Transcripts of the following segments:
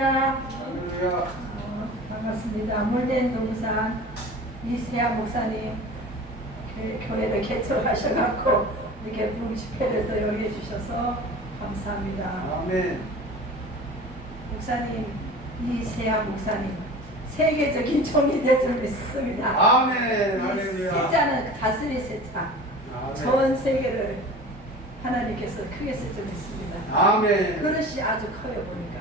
할렐루야. 할렐루야. 반갑습니다. 몰덴 동산 이세아 목사님 교회를 개척하셔갖고 이렇게 부흥 집회를 또 열게 주셔서 감사합니다. 아멘. 목사님 이세아 목사님 세계적인 종이 될 줄 믿습니다. 아멘. 할렐루야. 세자는 다스릴 세자. 아멘. 전 세계를 하나님께서 크게 쓸 줄 믿습니다. 아멘. 그릇이 아주 커요 보니까.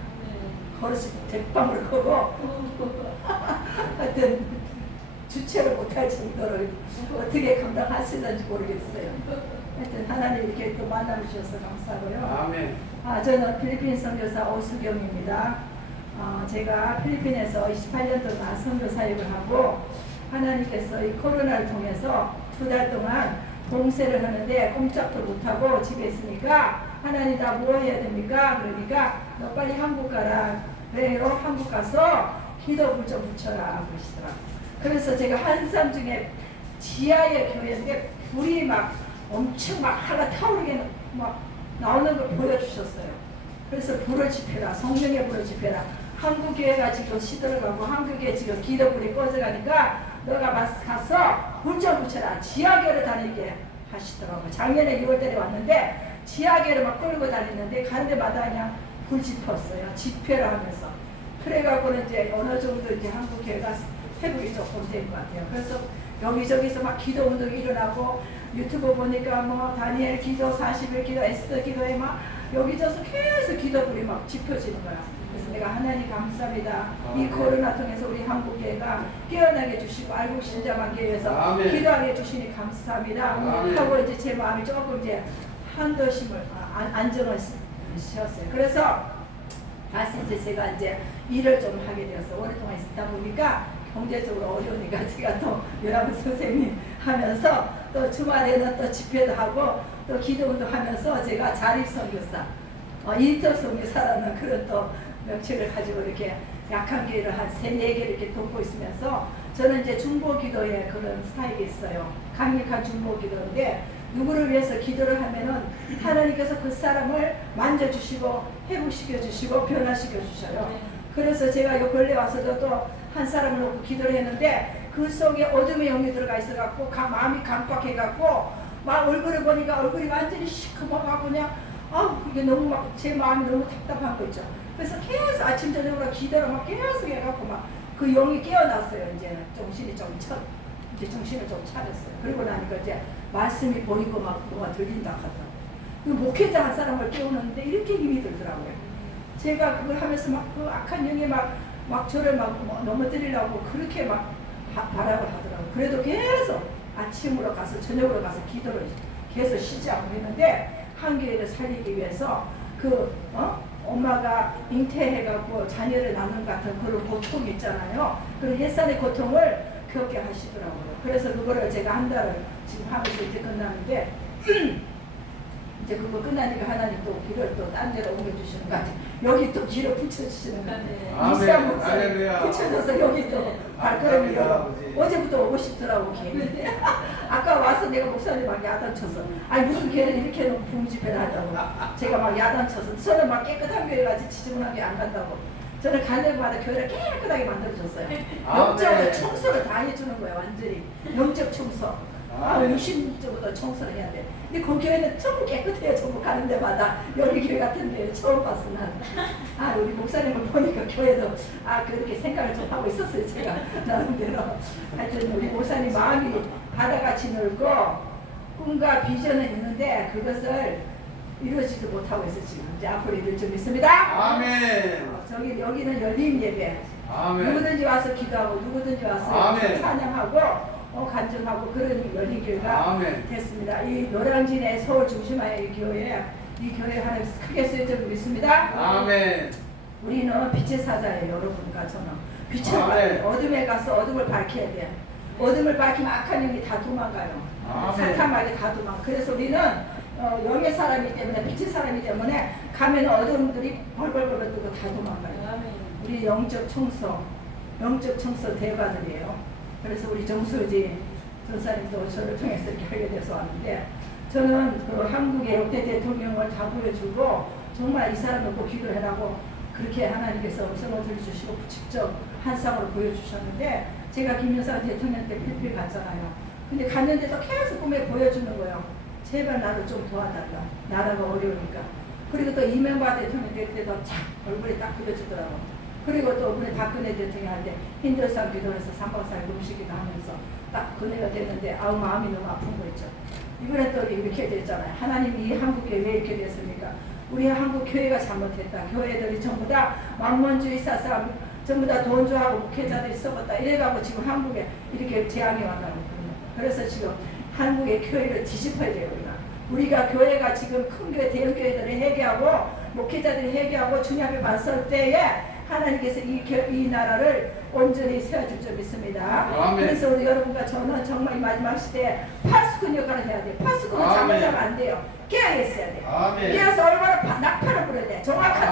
그릇이 대빵으로 크고 하여튼 주체를 못할 정도로 어떻게 감당하시는지 모르겠어요. 하여튼 하나님 이렇게 또 만나주셔서 감사하고요. 아멘. 저는 필리핀 선교사 오수경입니다. 제가 필리핀에서 28년 동안 선교 사역을 하고 하나님께서 이 코로나를 통해서 2달 동안 봉쇄를 하는데 꼼짝도 못하고 집에 있으니까 하나님 나 뭐 해야 됩니까? 그러니까 너 빨리 한국 가라. 왜요? 한국 가서 기도불 좀 붙여라 그러시더라고요. 그래서 제가 한산 중에 지하의 교회인데 불이 막 엄청 막 하나 타오르게 막 나오는 걸 보여주셨어요. 그래서 불을 지펴라. 성령의 불을 지펴라. 한국 교회가 지금 시들어가고 한국에 지금 기도불이 꺼져가니까 너가 가서 불 좀 붙여라. 지하교를 다니게 하시더라고요. 작년에 6월달에 왔는데 지하교를 막 끌고 다니는데 가는 데마다 그냥 불 지폈어요. 집회를 하면서. 그래갖고는 이제 어느 정도 이제 한국 교회가 회복이 조금 된 것 같아요. 그래서 여기저기서 막 기도 운동이 일어나고 유튜브 보니까 뭐 다니엘 기도 40일 기도 에스더 기도에 막 여기저기서 계속 기도불이 막 지펴지는 거야. 그래서 내가 하나님 감사합니다. 이 코로나 통해서 우리 한국교회가 깨어나게 해주시고 알고 신자만기 위해서 기도하게 해주시니 감사합니다. 하고 이제 제 마음이 조금 이제 한도심을 안정을 쉬었어요. 그래서 다시 이제 제가 이제 일을 좀 하게 되어서 오랫동안 있다 보니까 경제적으로 어려우니까 제가 또 요람 선생님 하면서 또 주말에는 또 집회도 하고 또 기도도 하면서 제가 자립선교사, 인터선교사라는 그런 또 명칭을 가지고 이렇게 약한 교회를 한 3-4개 이렇게 돕고 있으면서 저는 이제 중보기도의 그런 스타일이 있어요. 강력한 중보기도인데 누구를 위해서 기도를 하면은 하나님께서 그 사람을 만져주시고 회복시켜 주시고 변화시켜 주셔요. 그래서 제가 요 근래 와서도 또 한 사람을 놓고 기도를 했는데 그 속에 어둠의 영이 들어가 있어갖고 마음이 강박해갖고 막 얼굴을 보니까 얼굴이 완전히 시커멓고 그냥 이게 너무 막 제 마음이 너무 답답한 거 있죠. 그래서 계속 아침 저녁으로 기도를 막 계속 해갖고 막 그 영이 깨어났어요. 이제는 정신이 이제 정신을 좀 차렸어요. 그리고 나니까 이제 말씀이 보이고 막 뭐가 들린다 하더라고요. 그 목회자 한 사람을 깨우는데 이렇게 힘이 들더라고요. 제가 그걸 하면서 막 그 악한 영이 막 저를 막 넘어뜨리려고 그렇게 막 발악을 하더라고요. 그래도 계속 아침으로 가서 저녁으로 가서 기도를 계속 쉬지 않고 했는데 한 교회를 살리기 위해서 엄마가 잉태해갖고 자녀를 낳는 같은 그런 고통이 있잖아요. 그런 예산의 고통을 겪게 하시더라고요. 그래서 그거를 제가 한 달을 지금 하면서 이제 끝나는데 이제 그거 끝나니까 하나님 또 길을 또 딴 데로 옮겨주시는 것 같아요. 여기 또 길을 붙여주시는 것 같아요. 이세아 목사님 붙여줘서 여기 또 발걸음이 어제부터 오고 싶더라고 걔는. 아까 와서 내가 목사님 막 야단쳐서 아니 무슨 걔는 이렇게 해놓고 부흥집회를 한다고 제가 막 야단쳐서 저는 막 깨끗한 교회까지 지저분하게 안 간다고 저는 가는 데마다 교회를 깨끗하게 만들어줬어요. 영적으로 청소를 다 해주는 거예요. 완전히 영적 청소. 의심적으로 청소를 해야 돼. 근데 그 교회는 전부 깨끗해요. 전부 가는 데마다. 여기 교회 같은 교회 처음 봤어 난. 우리 목사님을 보니까 교회도 그렇게 생각을 좀 하고 있었어요. 제가 나름대로. 하여튼 우리 목사님 마음이 바다같이 넓고 꿈과 비전은 있는데 그것을 이루어지도 못하고 있어 지금. 이제 앞으로 이룰 줄 믿습니다. 아멘. 여기는 열린 예배. 아멘. 누구든지 와서 기도하고 누구든지 와서 찬양하고 간증하고 그런 열린 교회가 됐습니다. 이 노량진의 서울 중심화의 이 교회 하나님 크게 쓰여져 믿습니다. 아멘. 우리는 빛의 사자예요. 여러분과 저는 빛을 어둠에 가서 어둠을 밝혀야 돼. 어둠을 밝히면 악한 영이 다 도망가요. 사탄마귀 다 도망가. 그래서 우리는 영의 사람이기 때문에 빛의 사람이기 때문에 가면 어둠들이 벌벌벌 뜨고 다 도망가요. 우리 영적 청소 대가들이에요. 그래서 우리 정수지 전사님도 저를 통해서 이렇게 하게 돼서 왔는데 저는 그 한국의 역대 대통령을 다 보여주고 정말 이 사람 놓고 기도해라고 그렇게 하나님께서 음성을 들려주시고 직접 한상으로 보여주셨는데 제가 김영삼 대통령 때 필리핀 갔잖아요. 근데 갔는데도 계속 꿈에 보여주는 거예요. 제발 나를 좀 도와달라. 나라가 어려우니까. 그리고 또 이명박 대통령 때도 착 얼굴에 딱 그려주더라고. 그리고 또 이번에 박근혜 대통령한테 힌들산 기도해서 3박 4일 음식이나 하면서 딱 그네가 됐는데 아우 마음이 너무 아픈 거 있죠. 이번에 또 이렇게 됐잖아요. 하나님이 이 한국에 왜 이렇게 됐습니까? 우리 한국 교회가 잘못했다. 교회들이 전부 다 만mon주의 사상, 전부 다 돈주하고 목회자들이 썩었다. 이래가고 지금 한국에 이렇게 재앙이 왔다고. 그래서 지금 한국의 교회를 뒤집어야 돼요. 우리가 교회가 지금 큰 교회, 대형 교회들을 회개하고 목회자들이 회개하고 주님 앞에 맞설 때에 하나님께서 이 나라를 온전히 세워줄 줄 믿습니다. 아멘. 그래서 우리 여러분과 저는 정말 이 마지막 시대에 파수꾼 역할을 해야 돼요. 파수꾼은 잠을 자면 안 돼요. 깨어 있어야 돼요. 아멘. 깨어서 얼마나 낙파를 부려야 돼. 정확한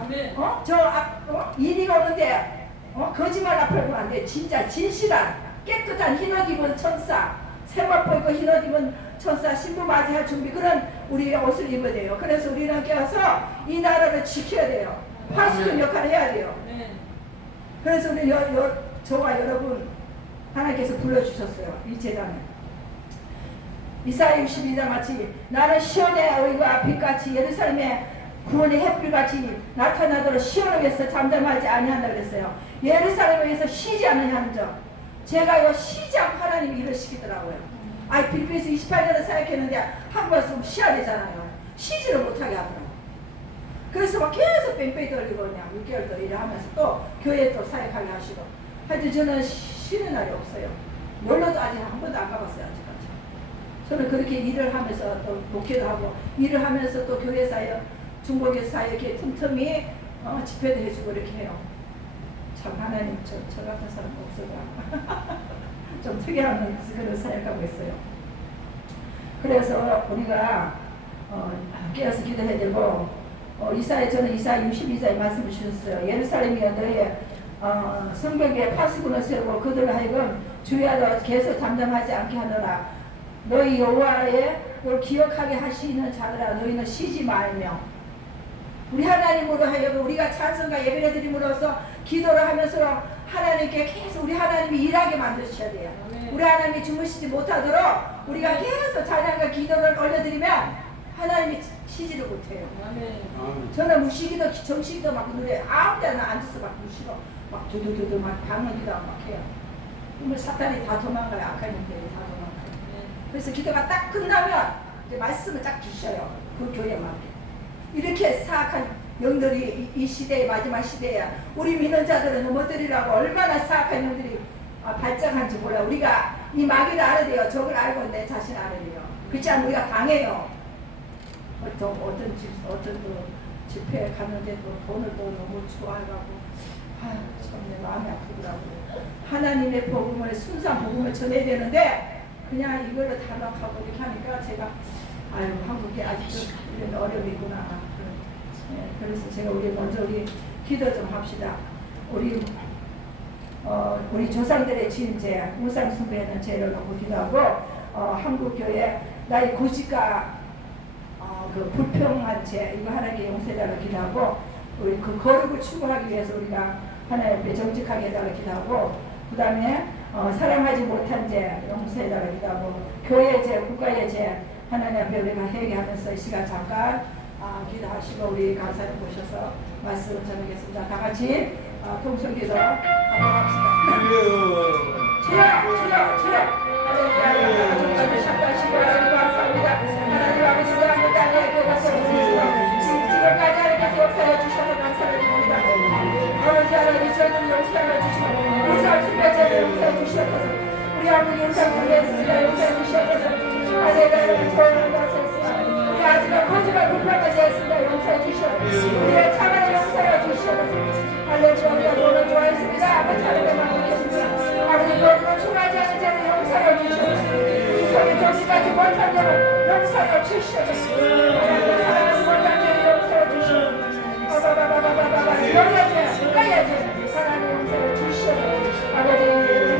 아멘. 낙파. 이리가 오는데 거짓말 낙파를 부르면 안 돼. 진짜 진실한 깨끗한 흰옷 입은 천사, 세마포 입고 흰옷 입은 천사 신부 맞이할 준비 그런 우리 옷을 입어야 돼요. 그래서 우리는 깨어서 이 나라를 지켜야 돼요. 파수꾼 역할을 해야 돼요. 그래서 우리 저와 여러분 하나님께서 불러주셨어요. 이 재단에 이사야 62장 같이 나는 시온의 의가 빛같이 예루살렘의 구원의 햇빛같이 나타나도록 시온을 위해서 잠잠하지 아니한다 그랬어요. 예루살렘을 위해서 쉬지 않느냐는 점 제가 쉬지 않고 하나님이 일을 시키더라고요. 필리핀에서 28년을 사역했는데 한국에서 좀 쉬어야 되잖아요. 쉬지를 못하게 하더라고요. 그래서 막 계속 뺑뺑이 돌리고 그냥 6개월 더 일을 하면서 또 교회에 또 사역하게 하시고 하여튼 저는 쉬는 날이 없어요. 놀러도 아직 한 번도 안 가봤어요. 아직까지. 저는 그렇게 일을 하면서 또 목회도 하고 일을 하면서 또 교회 사역, 중보교 사역 이렇게 틈틈이 집회도 해주고 이렇게 해요. 참 하나님 저 같은 사람 없어요. 좀 특이한 그런 사역하고 있어요. 그래서 우리가 깨어서 기도해야 되고 저는 이사야 62장에 말씀을 주셨어요. 예루살렘이여 너의 성벽에 파수꾼을 세우고 그들을 하여금 주야로 계속 잠잠하지 않게 하노라. 너희 여호와의 기억하게 하시는 자들아 너희는 쉬지 말며 우리 하나님으로 하여금 우리가 찬송과 예배를 드림으로써 기도를 하면서 하나님께 계속 우리 하나님이 일하게 만드셔야 돼요. 우리 하나님이 주무시지 못하도록 우리가 계속 찬양과 기도를 올려드리면 하나님이 쉬지를 못해요. 저는 무시기도 정시기도 막 노래 아무 데나 앉아서 막 무시고 막 두두두두 막 방언기도 막 해요. 그러면 사탄이 다 도망가요. 악한 영들이 다 도망가요. 그래서 기도가 딱 끝나면 이제 말씀을 딱 주셔요. 그 교회에 맞게. 이렇게 사악한 영들이 이 시대의 마지막 시대에 우리 믿는 자들을 넘어뜨리라고 얼마나 사악한 영들이 발작한지 몰라. 우리가 이 마귀를 알아야 돼요. 적을 알고 내 자신을 알아야 돼요. 그렇지 않으면 우리가 강해요. 어떤 집회에 갔는데도 돈을 또 너무 좋아해가고 참 내 마음이 아프더라고요. 하나님의 복음을 순수한 복음을 전해야 되는데 그냥 이걸로 단락하고 이렇게 하니까 제가 한국에 아직도 이런 어려움이 있구나. 그래서 제가 먼저 우리 기도 좀 합시다. 우리 조상들의 지은 죄, 우상 숭배하는 죄를 놓고 기도하고 한국 교회 나의 고집과 그 불평한 죄 이거 하나님께 용서해달라고 기도하고 우리 그 거룩을 추구하기 위해서 우리가 하나님 앞에 정직하게 해달라고 기도하고 그 다음에 사랑하지 못한 죄 용서해달라고 기도하고 교회의 죄, 국가의 죄 하나님 앞에 우리가 회개하면서 이 시간 잠깐 기도하시고 우리 강사님 모셔서 말씀을 전하겠습니다. 다 같이 통성기도 한번 합시다. 주여 할렐루야 정말 샷하시고 감사합니다. 하나님 아버지 사랑의 땅에 교회가 세워주시고 지금까지 하나님께서 역사해 주셔서 감사드립니다. 아버지 하나님 저희들 용서해 주시고 우상 숭배죄를 용서해 주시옵소서. 우리 한국 용상 숭배했습니다. 용서해 주시옵소서. 할렐루야 저를 용서했습니다. 우리 아직은 거짓말 불평하지 않습니다. 용서해 주시옵소서. 우리의 차가를 용서해 주시옵소서. 할렐루야 우리가 돈을 좋아했습니다. 아버지 하나님만 믿겠습니다. 아버지 돈으로 충하지 않은 자를 용서해 주시옵소서. 이성의 정신까지 못한 자를 용서해 주시옵소서. 하나님의 사랑하는 못한 자를 용서해 주시옵소서. 여야죄, 국가야죄 하나님 용서해 주시옵소서. 아버지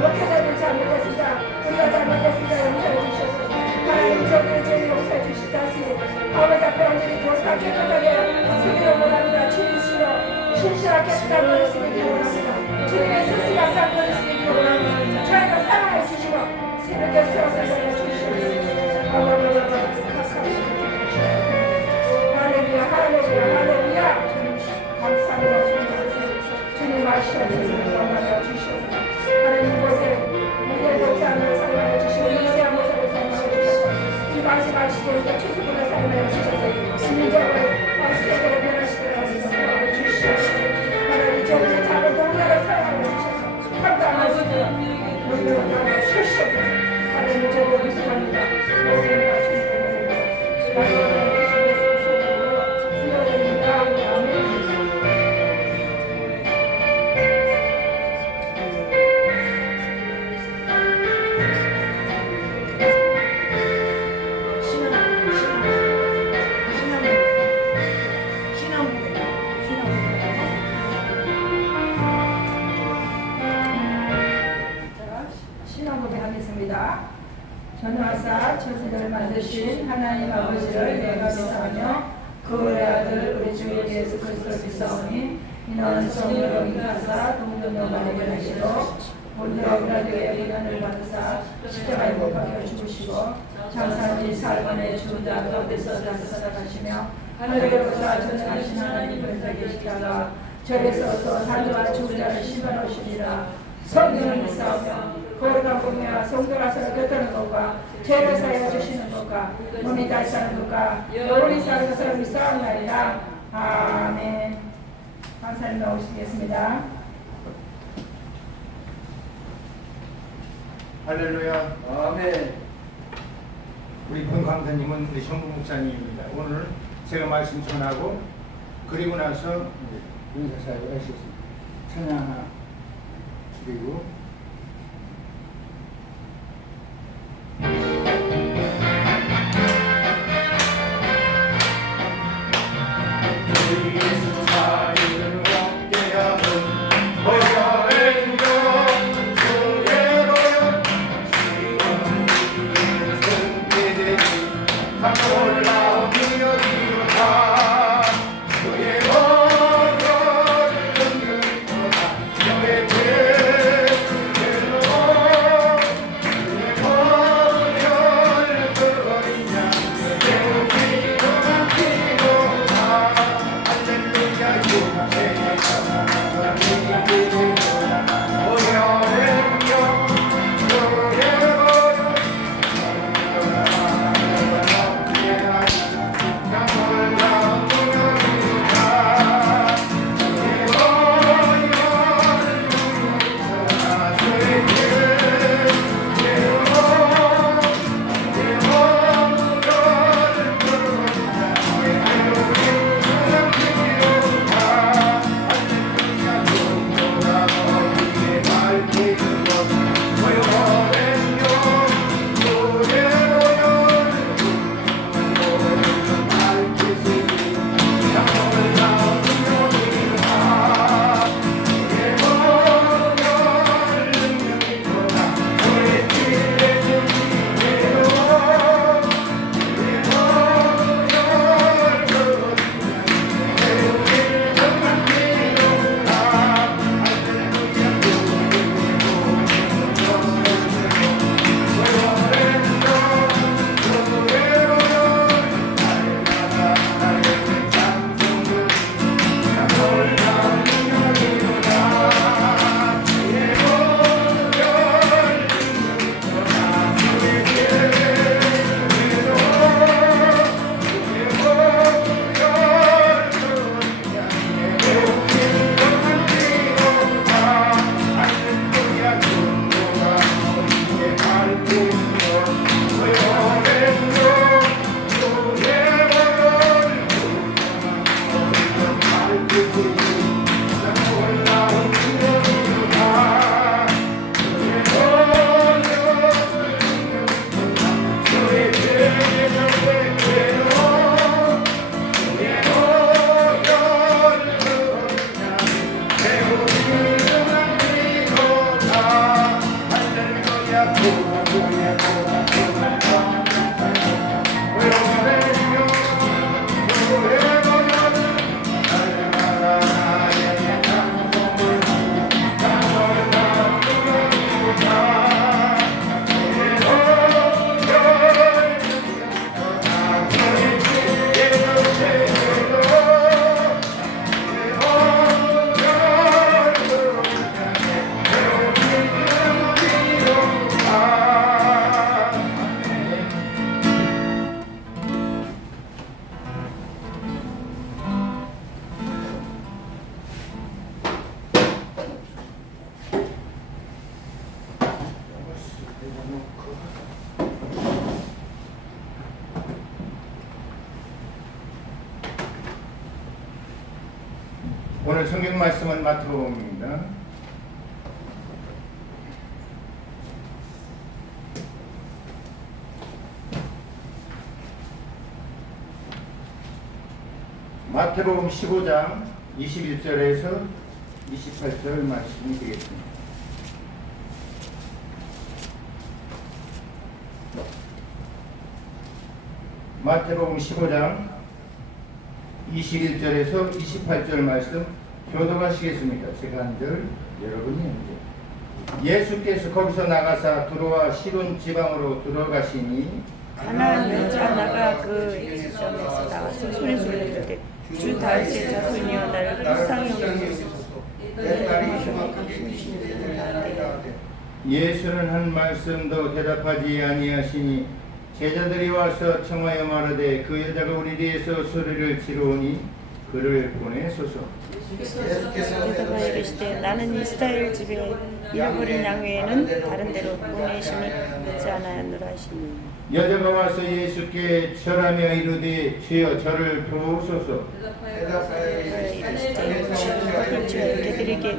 목회자들 잘못했습니다. 우리가 잘못했습니다. 용서해 주시옵소서. 하나님 저들의 죄를 용서해 주시다시 아버지 앞에 온전히 도착 깨끗하게 승리를 원합니다. 주인시여 깨끗한 버리시길 기원합니다. 주님의 스스로 약한 버리시길 기원합니다. 저희가 살아있으시고 새롭게 세워서 주시옵소서. 할렐루야 할렐루야 할렐루야. 주님 감사합니다. 주님 말씀하셔서 영광을 주시옵소서. 하나님 곳에 문제 목사님을 사용하여 주시고 이세한 목사를 사용하여 주셔서 이 마지막 시대에 최수분을 사용하여 주셔서 시민적으로 세계를 변화시키도록 사용하여 주시옵소서. 하나님 정말 작은 동료를 사용하여 주셔서 감당하시고 문제를 하여 주시옵소서. 하나님 저를 위시합니다. 모든 주시옵소서. 전화사 천지를 만드신 하나님 아버지를 내가 믿사오며 그 외아들 우리 주 예수 그리스도 믿사오니 이는 성령으로 인하사 동정녀가 되게 하시고 본드러 우라에게 위안을 받으사 십자가에 못 박혀 죽으시고 장사한 지 4일만에 죽은 자 가운데서 다시 살아가시며 하늘에로서 전능하신 하나님 본자 계시다가 절에서도 산자와 죽은 자를 심판하시리라. 성령을 믿사오며 거룩한 공의와 성도라서 곁하는 것과 죄를 사하여 주시는 것과 몸이 다시 사는 것과 영원히 사는 것을 믿사옵나이다. 아멘. 감사님 나오시겠습니다. 할렐루야. 아멘. 우리 본 강사님은 우리 정부 목사님입니다. 오늘 제가 말씀 전하고 그리고 나서 은사사역을 하셨습니다. 찬양 하나 드리고 오늘 성경 말씀은 마태복음입니다. 마태복음 15장 21절에서 28절 말씀이 되겠습니다. 마태복음 15장 21절에서 28절 말씀 교독하시겠습니다. 제가 한 절, 여러분이 한 절. 예수께서 거기서 나가사 두로와 시돈 지방으로 들어가시니 가나안 여자 하나가 그 예수점에서 나와서 소리 지르되 주 다윗의 자손이여 나를 불쌍히 여기소서. 내 딸이 중학교 중심이 나한테 예수는 한 말씀도 대답하지 아니하시니 제자들이 와서 청하여 말하되 그 여자가 우리 뒤에서 소리를 지르오니 그를 보내소서. 대답하여 이르시되 나는 이스라엘 집에 잃어버린 양 외에는 다른 데로 보내심을 믿지 않았노라 하시니 여자가 와서 예수께 절하며 이르되 주여 저를 도우소서. 이르시되 떡을 주어 이렇게 드리게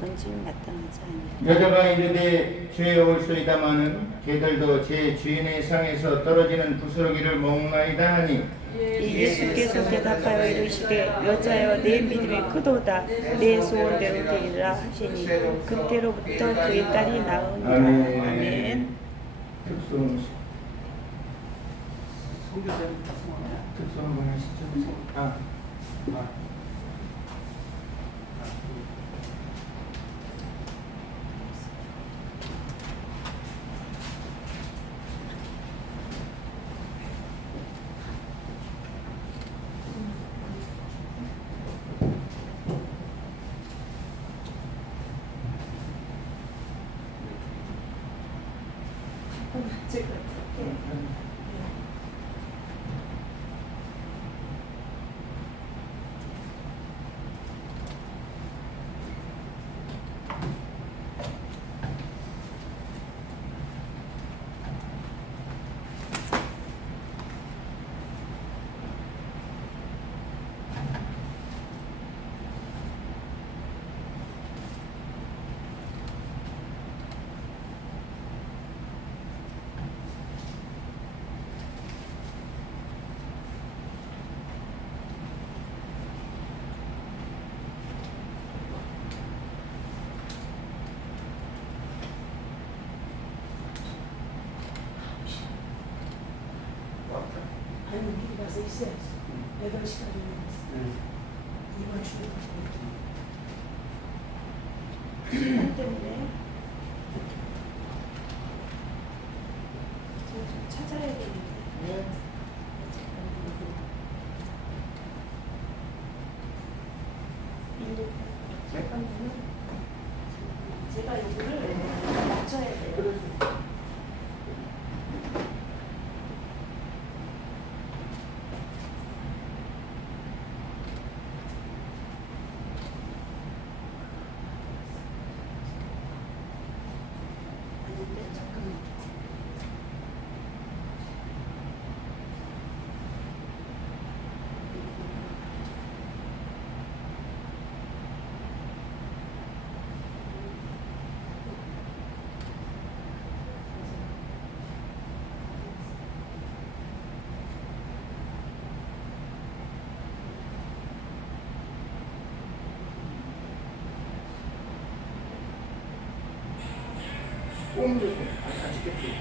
던짐 마땅하지 아니하니 여자가 이르되 주여 올소이다마는 개들도 제 주인의 상에서 떨어지는 부스러기를 먹나이다 하니 예수께서 대답하여 이르시되 여자여 내 믿음이 크도다 내 소원대로 되리라 하시니 그때로부터 그의 딸이 나으니라. 아멘. 아멘. 특수음 특수 한번 하시죠. 아니 미리 가서 있어야지. 8시까지 이번 주에 시간 때문에 좀 찾아야 되는데. 잠깐만요. 제가 이거를 맞춰야 돼요. 아닌데 잠깐만. 꽁 줬어. 안 찍겠지.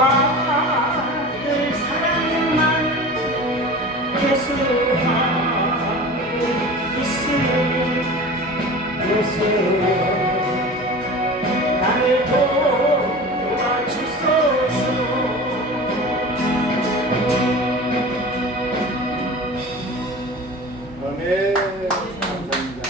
아들 사랑만 계속하고 있으니 예수 나를 도와주소서. 아멘. 감사합니다.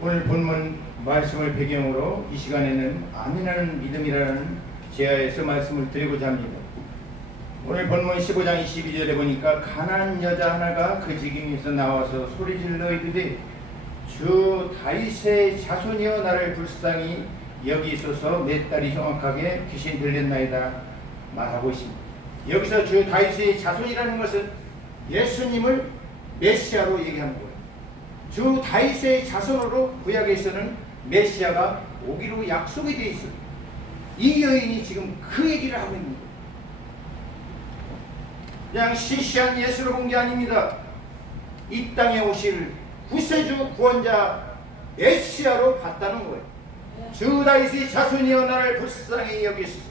오늘 본문 말씀을 배경으로 이 시간에는 아멘하는 믿음이라는 제하에서 말씀을 드리고자 합니다. 오늘 본문 15장 22절에 보니까 가난한 여자 하나가 그 지경에서 나와서 소리질러 이르되 주 다윗의 자손이여 나를 불쌍히 여기소서 내 딸이 흉악하게 귀신 들렸나이다 말하고 있습니다. 여기서 주 다윗의 자손이라는 것은 예수님을 메시아로 얘기하는 거예요. 주 다윗의 자손으로 구약에서는 메시아가 오기로 약속이 되어 있어요. 이 여인이 지금 그 얘기를 하고 있는 거예요. 그냥 시시한 예수를 본 게 아닙니다. 이 땅에 오실 구세주 구원자 메시아로 봤다는 거예요. 주 다윗의 자손이여 나를 불쌍히 여기소서.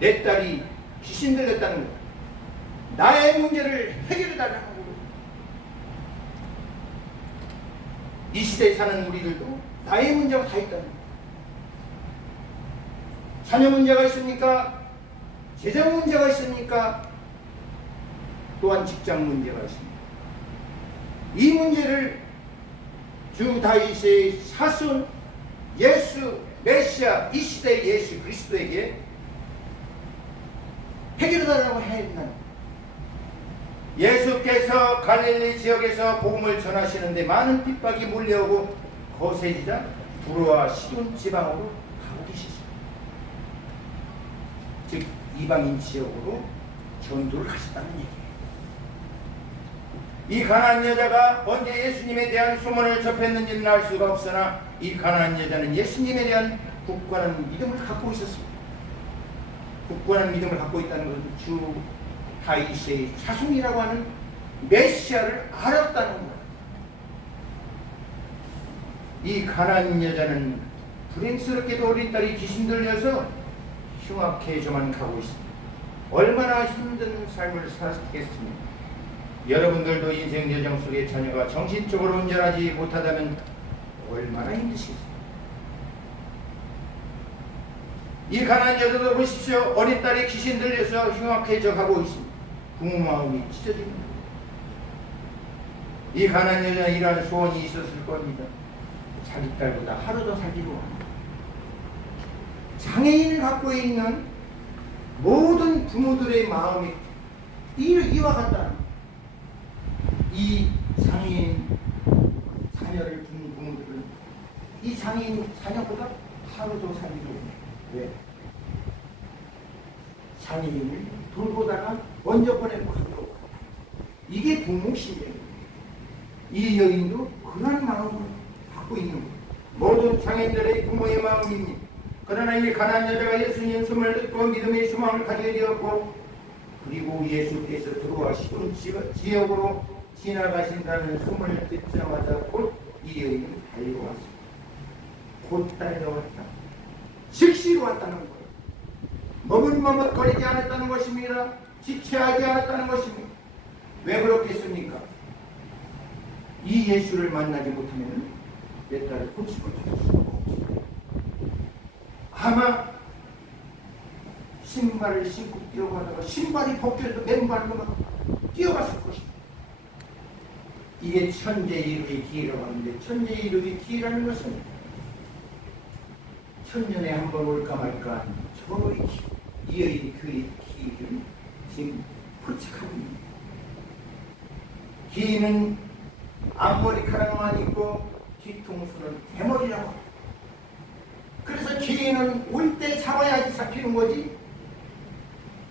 내 딸이 귀신 들렸다는 거예요. 나의 문제를 해결해 달라는 거예요. 이 시대에 사는 우리들도 나의 문제가 다 있다는 거예요. 자녀 문제가 있습니까? 재정 문제가 있습니까? 또한 직장 문제가 있습니다. 이 문제를 주 다윗의 자손 예수 메시아 이 시대의 예수 그리스도에게 해결해달라고 해야 된다는 거예요. 예수께서 갈릴리 지역에서 복음을 전하시는데 많은 핍박이 몰려오고 거세지자 두로와 시돈 지방으로 가고 계셨습니다. 즉 이방인 지역으로 전도를 하셨다는 얘기예요. 이 가난한 여자가 언제 예수님에 대한 소문을 접했는지는 알 수가 없으나 이 가난한 여자는 예수님에 대한 굳건한 믿음을 갖고 있었습니다. 굳건한 믿음을 갖고 있다는 것은 주 다윗의 자손이라고 하는 메시아를 알았다는 거예요. 이 가난한 여자는 불행스럽게도 어린 딸이 귀신 들려서 흉악해져만 가고 있습니다. 얼마나 힘든 삶을 살겠습니까? 여러분들도 인생 여정 속에 자녀가 정신적으로 온전하지 못하다면 얼마나 힘드시겠어요? 이 가난한 여자도 보십시오. 어린 딸이 귀신 들려서 흉악해져 가고 있습니다. 부모 마음이 찢어집니다. 이 가난한 여자는 이러한 소원이 있었을 겁니다. 자기 딸보다 하루 더 살기로 합니다. 장애인을 갖고 있는 모든 부모들의 마음이 이와 같다. 이 장애인 자녀를 두는 부모들은 이 장애인 자녀보다 하루 더 살기로 합니다. 왜? 장애인을 돌보다가 먼저 보내고 하도록 이게 부모 심정입니다. 이 여인도 그런 마음을 갖고 있는 거예요. 모든 장애인들의 부모의 마음입니다. 그러나 이 가난한 여자가 예수님 숨을 듣고 믿음의 소망을 가지게 되었고 그리고 예수께서 들어와시던 지역으로 지나가신다는 소문을 듣자마자 곧 이 여인은 달려왔습니다. 곧 달려왔다. 즉시로 왔다는 거예요. 머뭇머뭇거리지 않았다는 것입니다. 지체하지 않았다는 것입니다. 왜 그렇겠습니까? 이 예수를 만나지 못하면 내 딸을 고칠 수 없습니다. 아마 신발을 신고 뛰어가다가 신발이 벗겨져도 맨발로 막 뛰어갔을 것입니다. 이게 천재 이루의 기회라고 하는데, 천재 이루의 기회라는 것은 천년에 한 번 올까 말까 하는 저의 이 여인이 그 기회를 지금 포착하고 있는 거예요. 기인은 앞머리카락만 있고 뒤통수는 대머리라고 합니다. 그래서 기인은 올 때 잡아야지 잡히는 거지,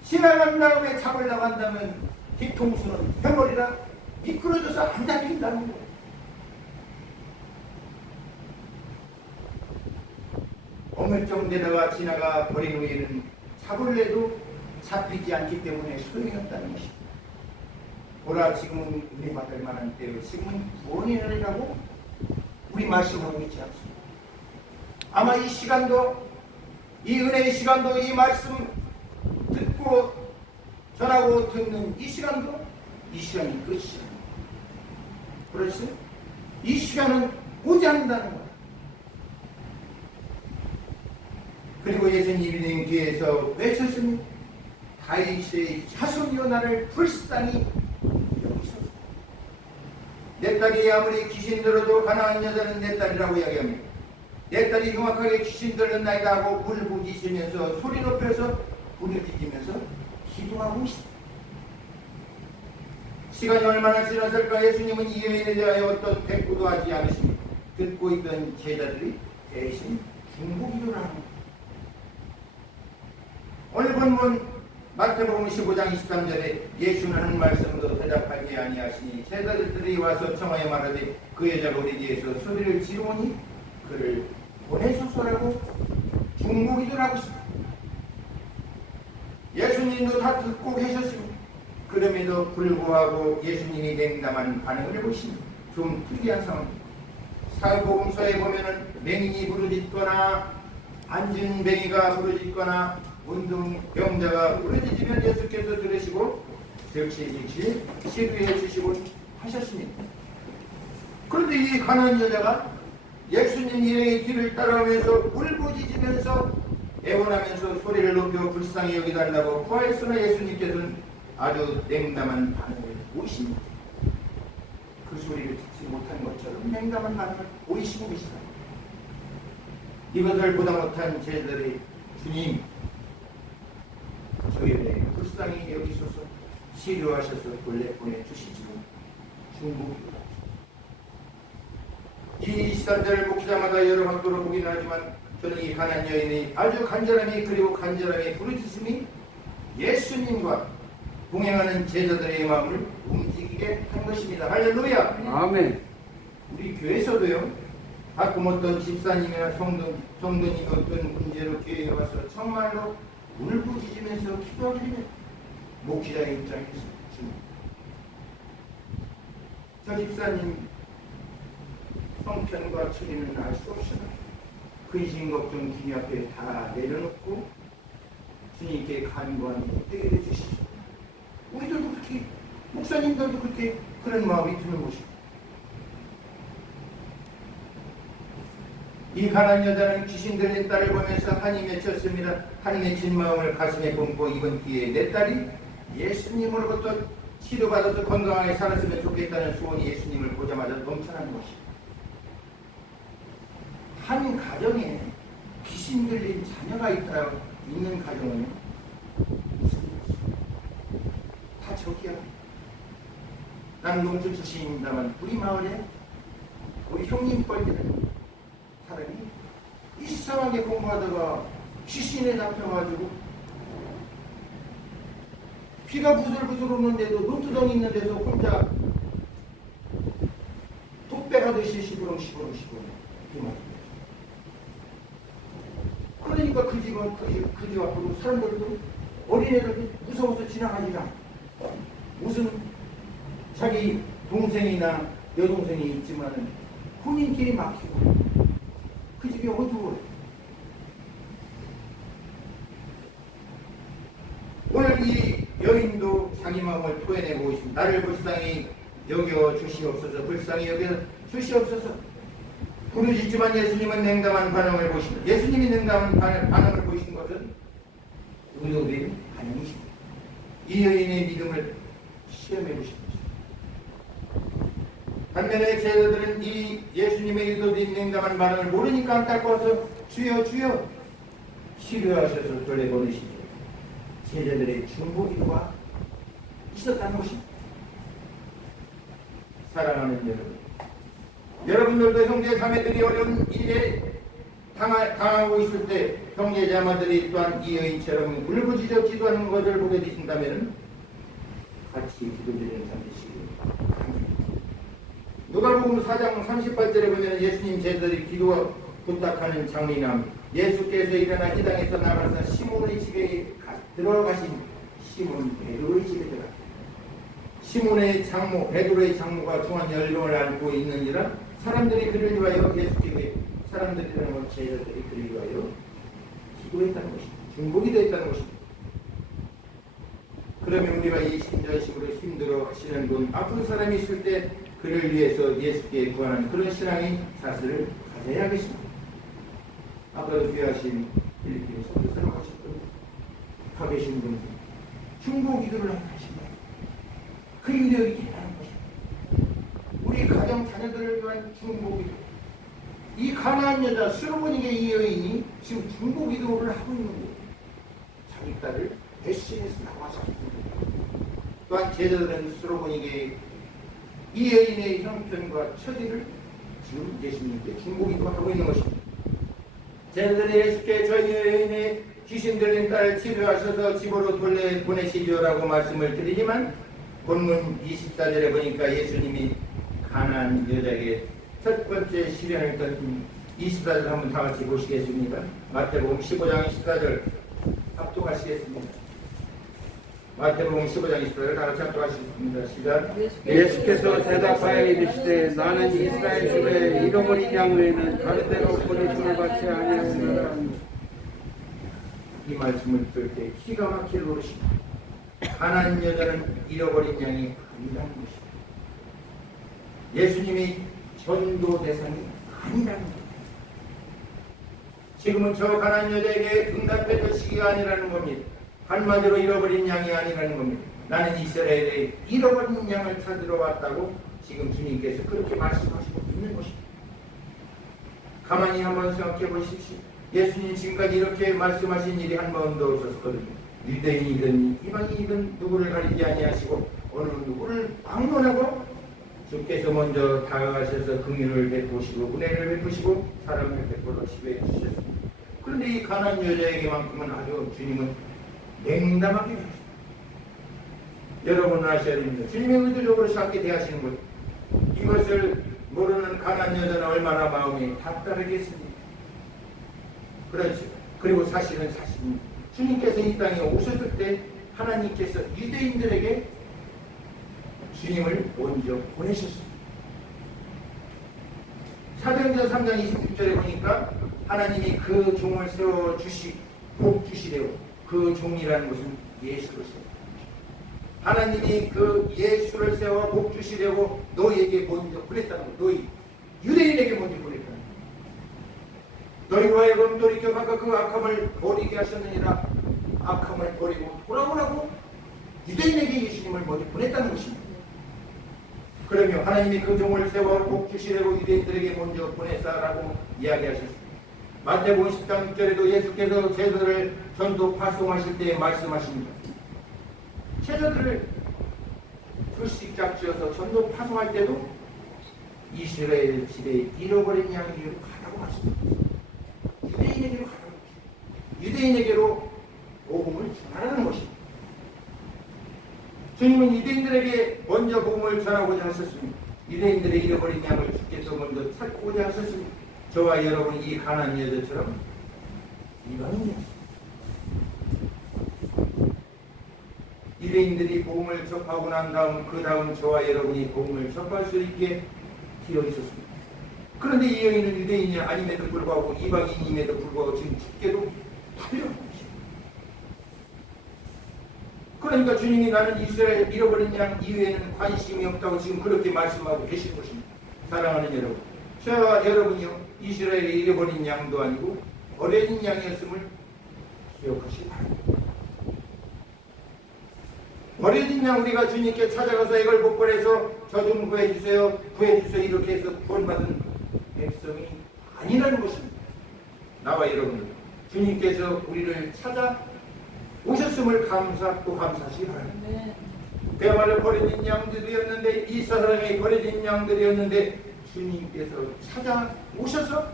지나간 다음에 잡으려고 한다면 뒤통수는 대머리라 미끄러져서 안 잡힌다는 거예요. 어물정되다가 지나가 버린 후에는 잡을래도 잡히지 않기 때문에 소용이 없다는 것입니다. 보라, 지금은 은혜 받을 만한 때요, 지금은 구원의 날이라고 우리 말씀하고 있지 않습니까? 아마 이 시간도, 이 은혜의 시간도, 이 말씀 듣고 전하고 듣는 이 시간도 이 시간이 끝이야. 그렇지? 이 시간은 오지 않는다는 거야. 그리고 예수님이 뒤에서 외쳤으니 다윗의 자손이여 나를 불쌍히 여기소서. 내 딸이 아무리 귀신 들어도 가난한 여자는 내 딸이라고 이야기합니다. 내 딸이 흉악하게 귀신 들렸나이다 하고 울부짖으면서 소리 높여서 부르짖으면서 기도하고 있습니다. 시간이 얼마나 지났을까? 예수님은 이 여인에 대하여 어떤 대꾸도 하지 않으시니 듣고 있던 제자들이 대신 중보기도를 하는 겁니다. 오늘 본문 마태복음 15장 23절에 예수는 한 말씀도 대답하지 아니하시니 제자들이 와서 청하여 말하되 그 여자가 우리 뒤에서 소리를 지르오니 그를 보내소서라고 중보기도를 하고 있습니다. 예수님도 다 듣고 계셨습니다. 그럼에도 불구하고 예수님이 냉담한 반응을 해보시니 좀 특이한 상황입니다. 사복음서에 보면은 맹인이 부르짖거나 앉은 맹이가 부르짖거나 운동병자가 부르짖으면 예수께서 들으시고 즉시 치료해 주시곤 하셨습니다. 그런데 이 가난한 여자가 예수님 일행의 뒤를 따라오면서 울부짖으면서 애원하면서 소리를 높여 불쌍히 여기달라고 구하였으나 예수님께서는 아주 냉담한 반응을 보이십니다. 그 소리를 듣지 못한 것처럼 냉담한 반응을 보이시고 계시다. 이것을 보다 못한 제자들이 주님, 저희에게 불쌍히 여기소서 치료하셔서 본래 보내주시지로 중보기도하시오. 이 시간대를 목기자마다 여러 각도로 보긴 하지만 저는 이 가난한 여인이 아주 간절함이, 그리고 간절함이 부르짖음이 예수님과 동행하는 제자들의 마음을 움직이게 한 것입니다. 할렐루야. 아멘. 우리 교회에서도요, 가끔 어떤 집사님이나 성도님이 어떤 문제로 교회에 와서 정말로 울부짖으면서 기도하면 목기자의 입장에서 저 집사님 형편과 처리는 알 수 없으나 근심 걱정 주님 앞에 다 내려놓고 주님께 간구하는 되게 해주시죠. 우리들도 그렇게, 목사님들도 그렇게 그런 마음이 드는 것입니다. 이 가난한 여자는 귀신 들린 딸을 보면서 한이 맺혔습니다. 한 맺힌 마음을 가슴에 품고 이번 기회에 내 딸이 예수님으로부터 치료받아서 건강하게 살았으면 좋겠다는 소원이 예수님을 보자마자 넘쳐나는 것입니다. 한 가정에 귀신 들린 자녀가 있는 가정은 무슨 다 저기야. 나는 농촌 출신입니다만 우리 마을에 우리 형님 뻘들은 사람이 이상하게 공부하다가 귀신에 잡혀가지고 피가 부슬부슬 오는데도 눈두덩이 있는 데서 혼자 독백하듯이 시부렁시부렁 그 말입니다. 그러니까 그 집 앞으로 사람들도 어린애들도 무서워서 지나가지가 않아. 무슨 자기 동생이나 여동생이 있지만은 혼인길이 막히고 그 집이 어두워요. 오늘 이 여인도 자기 마음을 토해내고 있습니다. 나를 불쌍히 여겨 주시옵소서, 불쌍히 여겨 주시옵소서. 부르짖지만 예수님은 냉담한 반응을 보십니다. 예수님이 냉담한 반응을 보이신 것은 의도된 반응이십니다. 이 여인의 믿음을 시험해 보십니다. 반면에 제자들은 이 예수님의 의도된 냉담한 반응을 모르니까 안닦고 와서 주여 주여 치료하셔서 돌려보내시죠. 제자들의 중보기도가 있었다는 것입니다. 사랑하는 여러분, 여러분들도 형제 자매들이 어려운 일에 당하고 있을 때 형제 자매들이 또한 이 여인처럼 울부짖어 기도하는 것을 보게 되신다면 같이 기도드리는 삶 되시기 바랍니다. 누가복음 4장 38절에 보면 예수님 제자들이 기도 부탁하는 장면이 나옵니다. 예수께서 일어나 이 땅에서 나가서 시몬의 집에 들어가신 시몬 베드로의 집에 들어가. 시몬의 장모 베드로의 장모가 중한 열병을 앓고 있느니라 사람들이 그를 위하여 예수께 사람들이라는 건 제자들이 그를 위하여 기도했다는 것입니다. 중보기도 했다는 것입니다. 그러면 우리가 이 신자식으로 힘들어 하시는 분 아픈 사람이 있을 때 그를 위해서 예수께 구하는 그런 신앙의 사슬을 가져야겠습니다. 아까도 귀하신 필리핀 선교사로 가셨던 가 계신 분 중보기도를 하십니다. 그 인력이 대단한 것입니다. 우리 가정 자녀들을 위한 중보기도. 이 가난한 여자 수로보니게 이 여인이 지금 중보기도를 하고 있는 거예요. 자기 딸을 SNS에 나와서 또한 제자들은 수로보니게 이 여인의 형편과 처지를 지금 예수님께 중보기도 하고 있는 것입니다. 제자들이 예수께 저희 여인의 귀신 들린 딸을 치료하셔서 집으로 돌려보내시죠라고 말씀을 드리지만 본문 24절에 보니까 예수님이 가난한 여자에게 첫 번째 시련을 던진 24절 한번 다 같이 보시겠습니다. 마태복음 15장 24절 합독하시겠습니다. 마태복음 15장 24절 다 같이 합독하시겠습니다. 시작. 예수께서 대답하여 이르시되 나는 이스라엘 중에 잃어버린 양 외에는 다른 데로 보내심을 받지 아니하노라. 이 말씀을 들을 때 기가 막힐 노릇입니다. 가난한 여자는 잃어버린 양이 아니라는 것입니다. 예수님이 전도 대상이 아니라는 겁니다. 지금은 저 가난한 여자에게 응답해 주시기가 아니라는 겁니다. 한마디로 잃어버린 양이 아니라는 겁니다. 나는 이스라엘에 잃어버린 양을 찾으러 왔다고 지금 주님께서 그렇게 말씀하시고 있는 것입니다. 가만히 한번 생각해 보십시오. 예수님 지금까지 이렇게 말씀하신 일이 한 번도 없었거든요. 유대인이든 이방인이든 누구를 가리지 아니하시고 어느 누구를 방문하고 주께서 먼저 다가가셔서 긍휼을 베푸시고 은혜를 베푸시고 사랑을 베풀어 지배해 주셨습니다. 그런데 이 가난한 여자에게만큼은 아주 주님은 냉담하게 하셨습니다. 여러분은 아셔야 됩니다. 주님의 의도적으로 작게 대하시는 것 이것을 모르는 가난한 여자는 얼마나 마음이 답답하겠습니까? 그렇죠. 그리고 사실은 주님께서 이 땅에 오셨을 때 하나님께서 유대인들에게 주님을 먼저 보내셨습니다. 사도행전 3장 26절에 보니까 하나님이 그 종을 세워 복 주시래요. 그 종이라는 것은 예수를 세워. 하나님이 그 예수를 세워 복 주시려고 너희에게 먼저 보냈다는 거. 너희 유대인에게 먼저 보냈다는 거. 너희로 하여금 돌이켜 가까 그 악함을 버리게 하셨느니라. 악함을 버리고 돌아오라고 유대인에게 예수님을 먼저 보냈다는 것입니다. 그러면 하나님이 그 종을 세워 복 주시려고 유대인들에게 먼저 보냈다라고 이야기하셨습니다. 마태복음 10장 6절에도 예수께서 제자들을 전도 파송하실 때 말씀하십니다. 제자들을 불식 짝지어서 전도 파송할 때도 이스라엘 집에 잃어버린 양에게로 가라고 말씀합니다. 유대인에게로 가라고 말씀합니다. 유대인에게로 복음을 전하라는 것입니다. 주님은 유대인들에게 먼저 복음을 전하고자 하셨습니다. 유대인들의 잃어버린 양을 주께서 먼저 찾고자 하셨습니다. 저와 여러분 이 가난한 여자처럼 이방인이었습니다. 유대인들이 복음을 접하고 난 다음 그 다음 저와 여러분이 복음을 접할 수 있게 되어 있었습니다. 그런데 이 여인은 유대인이 아님에도 불구하고 이방인임에도 불구하고 지금 죽게도 달려가고 있습니다. 그러니까 주님이 나는 이스라엘 잃어버린 양 이외에는 관심이 없다고 지금 그렇게 말씀하고 계시는 것입니다. 사랑하는 여러분, 저와 여러분이요 이스라엘에 잃어버린 양도 아니고 어린 양이었음을 기억하시기 바랍니다. 버려진 양 우리가 주님께 찾아가서 이걸 복권해서 저 좀 구해주세요, 구해주세요 이렇게 해서 구원받은 백성이 아니라는 것입니다. 나와 여러분들 주님께서 우리를 찾아 오셨음을 또 감사하시기 바랍니다. 네. 그야말로 버려진 양들이었는데 이 사람이 버려진 양들이었는데 주님께서 찾아오셔서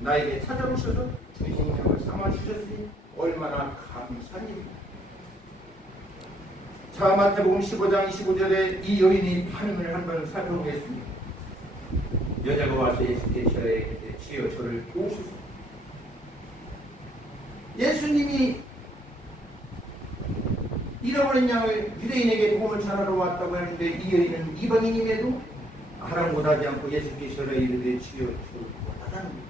나에게 찾아오셔서 주님 양을 삼아주셨으니 얼마나 감사한 일입니다. 자, 마태복음 15장 25절에 이 여인이 하늘을 한번 살펴보겠습니다. 여자가 와서 예수께 절에 주여 저를 도우소서. 예수님이 잃어버린 양을 유대인에게 복음을 전하러 왔다고 하는데 이 여인은 이방인임에도 아랑곳하지 않고 예수께 절에 이르되 주여 저를 도와달라는 거예요.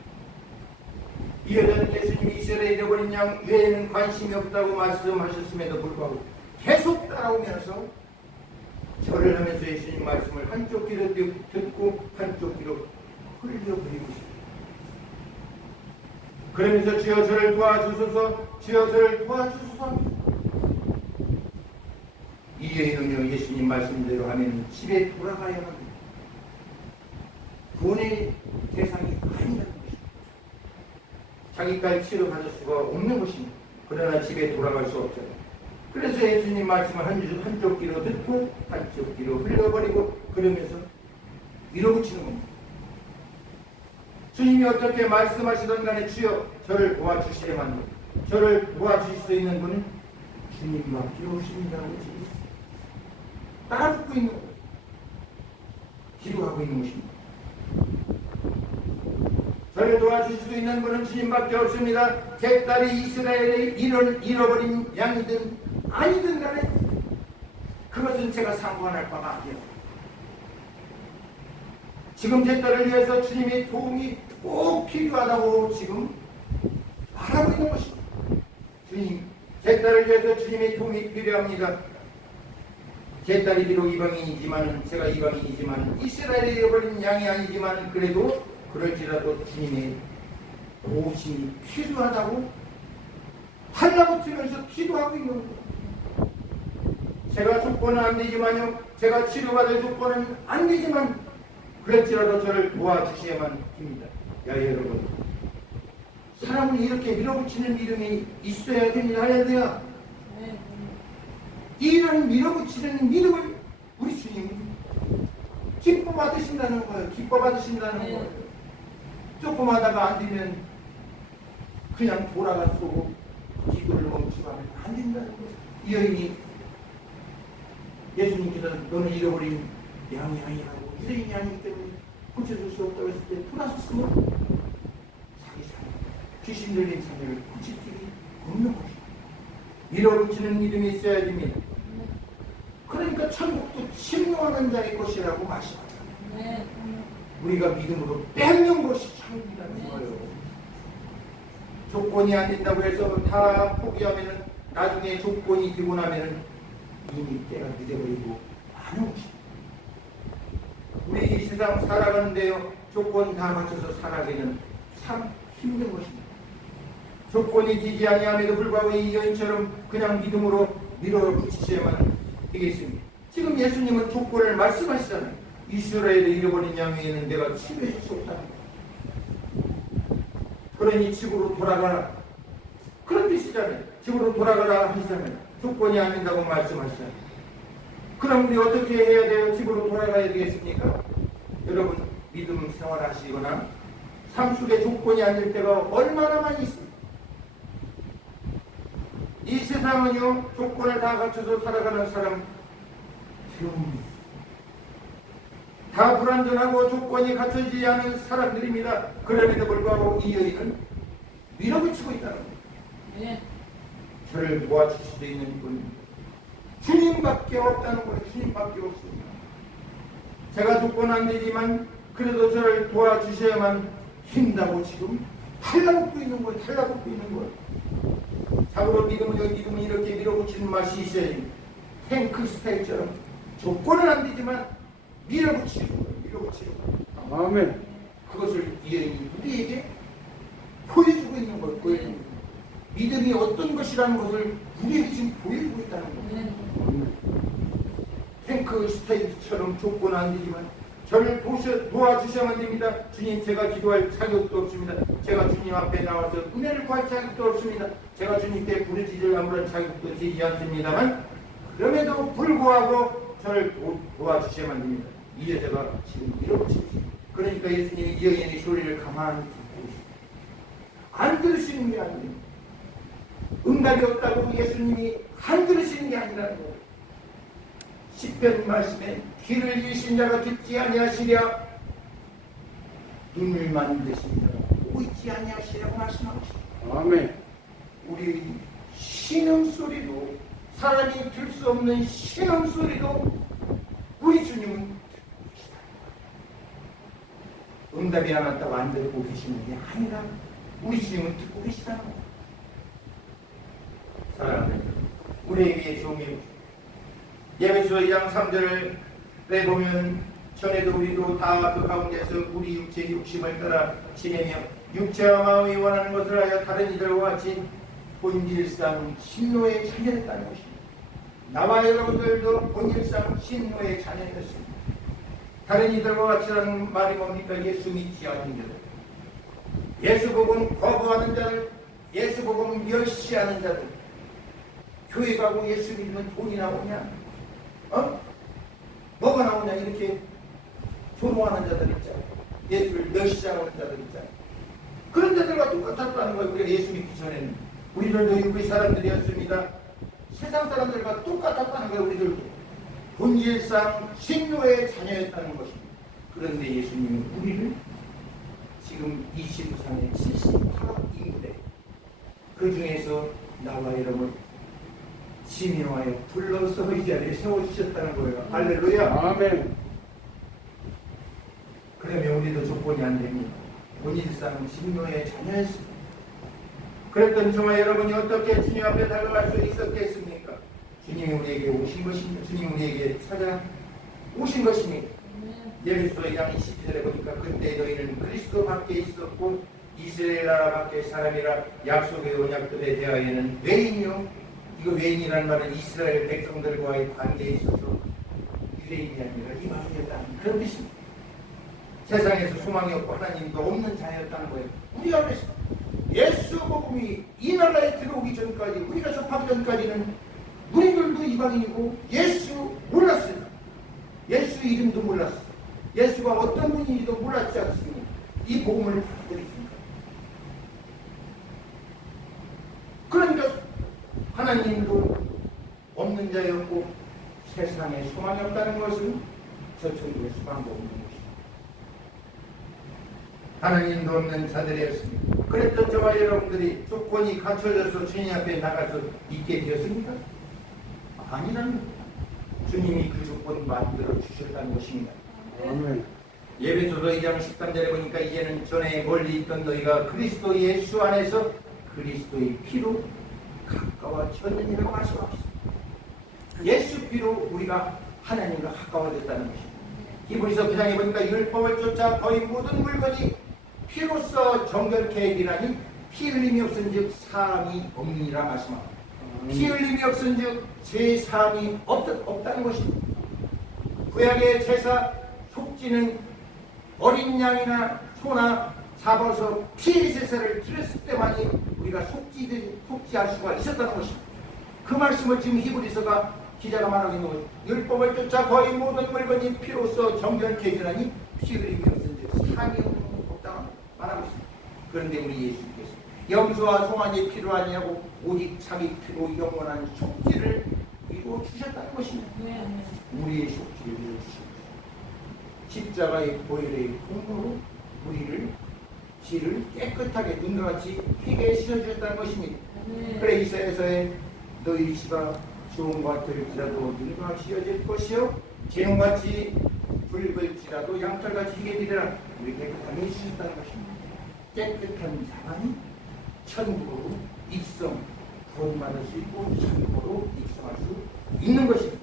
이 여자는 예수님이 이스라엘에 잃어버린 양 외에는 관심이 없다고 말씀하셨음에도 불구하고 계속 따라오면서 절을 하면서 예수님 말씀을 한쪽 귀로 듣고 한쪽 귀로 흘려버리고 싶어요. 그러면서 주여 저를 도와주소서, 주여 저를 도와주소서. 이 여인은요 예수님 말씀대로 하면 집에 돌아가야만 합니다. 구원의 대상이 아니라는 것입니다. 자기까지 치료받을 수가 없는 것입니다. 그러나 집에 돌아갈 수 없잖아요. 그래서 예수님 말씀을 한쪽 귀로 듣고 한쪽 귀로 흘려버리고 그러면서 밀어붙이는 겁니다. 주님이 어떻게 말씀하시던 간에 주여 저를 도와주시야만 합니다. 저를 도와주실 수 있는 분은 주님밖에 없습니다라고 따라 듣고 있는 거예요. 기도하고 있는 것입니다. 저를 도와주실 수 있는 분은 주님밖에 없습니다. 제 딸이 이스라엘에 잃어버린 양이든 아니든 간에 그것은 제가 상관할 바가 아니에요. 지금 제 딸을 위해서 주님의 도움이 꼭 필요하다고 지금 말하고 있는 것입니다. 주님, 제 딸을 위해서 주님의 도움이 필요합니다. 제 딸이 비록 이방인이지만 제가 이방인이지만 이스라엘에 잃어버린 양이 아니지만 그래도 그럴지라도 주님의 도우심이 필요하다고 달라붙으면서 기도하고 있는 거예요. 제가 조건은 안 되지만요, 제가 치료받을 조건은 안 되지만 그럴지라도 저를 도와주셔야만 합니다. 야 여러분, 사람은 이렇게 밀어붙이는 믿음이 있어야 됩니다. 할렐루야. 이런 밀어붙이는 믿음을 우리 주님이 기뻐 받으신다는 거예요. 기뻐 받으신다는 거예요. 조금 하다가 안 되면 그냥 돌아가서 기도를 멈추고 하면 안 된다는 거예요. 이 여인이 예수님께서 너는 잃어버린 양이 아니라고 유대인이 아니기 때문에 고쳐줄 수 없다고 했을 때 돌아섰으면 자기 삶, 귀신 들린 삶을 고칠 길이 없는 것이죠. 밀어붙이는 믿음이 있어야 됩니다. 그러니까 천국도 침노하는 자의 것이라고 말씀하잖아요. 우리가 믿음으로 뺏는 것이 천국이라는 거예요. 조건이 안 된다고 해서 다 포기하면은 나중에 조건이 되고 나면은 이미 때가 늦어버리고 많은 것입니다. 우리 이 세상 살아가는데요, 조건 다 맞춰서 살아가기는 참 힘든 것입니다. 조건이 되지 아니함에도 불구하고 이 여인처럼 그냥 믿음으로 밀어붙이셔야만 되겠습니다. 지금 예수님은 조건을 말씀하시잖아요. 이스라엘에 잃어버린 양 외에는 내가 치료해 줄 수 없다. 그러니 집으로 돌아가라. 그런 뜻이잖아요. 집으로 돌아가라 하시잖아요. 조건이 안 된다고 말씀하시잖아요. 그럼 우리 어떻게 해야 돼요? 집으로 돌아가야 되겠습니까? 여러분, 믿음 생활하시거나 삶 속에 조건이 안 될 때가 얼마나 많이 있습니다. 이 세상은요, 조건을 다 갖춰서 살아가는 사람 다 불완전하고 조건이 갖춰지지 않은 사람들입니다. 그럼에도 불구하고 이 여인은 밀어붙이고 있다는 거예요. 저를 도와줄 수 있는 분 주님밖에 없다는 거예요. 주님밖에 없습니다. 제가 조건 안 되지만 그래도 저를 도와주셔야만 힘다고 지금 달라붙고 있는 거예요. 달라붙고 있는 거예요. 자고로 믿음은 이렇게 밀어붙이는 맛이 있어야 됩니다. 탱크 스타일처럼 조건은 안 되지만 밀어붙이는 거예요. 밀어붙이는 거예요. 아멘. 그것을 이 여인이 우리에게 보여주고 있는 거예요. 보여주고 있는 거예요. 믿음이 어떤 것이라는 것을 우리에게 지금 보여주고 있다는 거예요. 탱크 스테이지처럼 조건 안 되지만 저를 도와주셔야만 됩니다. 주님, 제가 기도할 자격도 없습니다. 제가 주님 앞에 나와서 은혜를 구할 자격도 없습니다. 제가 주님께 부르짖을 아무런 자격도 되지 않습니다만 그럼에도 불구하고 저를 도와주셔야만 됩니다. 이 여자가 지금 이러고 있습니다. 그러니까 예수님이 이 여인의 소리를 가만히 듣고 있습니다. 안 들으시는 게 아니에요. 응답이 없다고 예수님이 안 들으시는 게 아니라는 거예요. 시편 말씀에 귀를 잃으신 자가 듣지 아니하시랴, 눈을 만드신 자가 보이지 아니하시랴고 말씀하고 있습니다. 아멘. 우리 신음소리도, 사람이 들 수 없는 신음소리도 우리 주님은 듣고 계시다. 응답이 안 왔다고 안 듣고 계시는 게 아니라 우리 주님은 듣고 계시다는 거예요. 사랑하는 우리에게 종이 예배서 2장 3절을 빼보면 전에도 우리도 다 그 가운데서 우리 육체의 욕심을 따라 지내며 육체와 마음이 원하는 것을 하여 다른 이들과 같이 본질상 신노의 자녀였다는 것입니다. 나와 여러분들도 본질상 신노의 자녀였습니다. 다른 이들과 같이라는 말이 뭡니까? 예수 믿지 않는 자들, 예수 복음 거부하는 자들, 예수 복음 멸시하는 자들. 교회 가고 예수 믿으면 돈이 나오냐? 뭐가 나오냐? 이렇게 조롱하는 자들 있잖아요. 예수를 멸시하는 자들 있잖아요. 그런 자들과 똑같았다는 거예요. 우리가 예수 믿기 전에는 우리들도 육의 사람들이었습니다. 세상 사람들과 똑같았다는 거예요. 우리들도 본질상 신노의 자녀였다는 것입니다. 그런데 예수님은 우리를 지금 29상의 78억 인구대 그 중에서 나와 여러분 지명하여 불러서 이 자리에 세워주셨다는 거예요. 할렐루야. 아멘. 그러면 우리도 조건이 안 됩니다. 본질상 신노의 자녀였습니다. 그랬던 저와 여러분이 어떻게 주님 앞에 다가갈 수 있었겠습니까? 주님이 우리에게 오신 것입니다. 주님이 우리에게 찾아오신 것입니다. 예배서 2장 22절에 보니까 그때 너희는 그리스도 밖에 있었고 이스라엘 나라 밖에 사람이라 약속의 언약들에 대하여는 외인이요. 이거 외인이라는 말은 이스라엘 백성들과의 관계에 있어서 유대인이 아니라 이방인이었다는 그런 뜻입니다. 세상에서 소망이 없고 하나님도 없는 자였다는 거예요. 우리가 그랬어. 예수 복음이 이 나라에 들어오기 전까지, 우리가 접하기 전까지는 우리들도 이방인이고 예수 몰랐어요. 예수 이름도 몰랐어요. 예수가 어떤 분인지도 몰랐지 않습니까? 이 복음을 받아들였습니다. 그러니까 하나님도 없는 자였고 세상에 소망이 없다는 것은 저천국에 소망도 없는 것입니다. 하나님도 없는 자들이었습니다. 그랬던 저와 여러분들이 조건이 갖춰져서 주님 앞에 나가서 있게 되었습니까? 아니라는 겁니다. 주님이 그 조건을 만들어 주셨다는 것입니다. 아멘. 예배소서 2장 13절에 보니까 이제는 전에 멀리 있던 너희가 그리스도 예수 안에서 그리스도의 피로 가까워졌느니라고 말씀하셨습니다. 예수 피로 우리가 하나님과 가까워졌다는 것입니다. 히브리서 9장에 보니까 율법을 쫓아 거의 모든 물건이 피로써 정결케 되나니 피 흘림이 없은즉 사함이 없느니라 말씀합니다. 피 흘림이 없은즉 제 사함이 없다는 것입니다. 구약의 제사 속죄는 어린 양이나 소나 잡아서 피의 제사를 드렸을 때만이 우리가 속죄할 수가 있었다는 것입니다. 그 말씀을 지금 히브리서가 기자가 말하고 있는 것입니다. 율법을 쫓아 거의 모든 물건이 피로써 정결케 되나니 피 흘림이 없은즉 사함이 없다고 말하고 있습니다. 그런데 우리 예수께서 염소와 송아지의 피로 아니하고 오직 자기 피로 영원한 속죄를 이루어 주셨다는 것입니다. 우리의 속죄를 이루어 주셨습니다. 십자가의 보혈의 공로로 우리를 죄를 깨끗하게 눈과 같이 희게 씻어주셨다는 것입니다. 그래 이사야서에 너희 씨가 좋은 것 같을지라도 눈과 씌어질 것이요 재롱같이 붉을지라도 양털같이 희게 되리라. 우리 깨끗하게 해주셨다는 것입니다. 깨끗한 자만이 천국으로 입성 구원받을 수 있고 천국으로 입성할 수 있는 것입니다.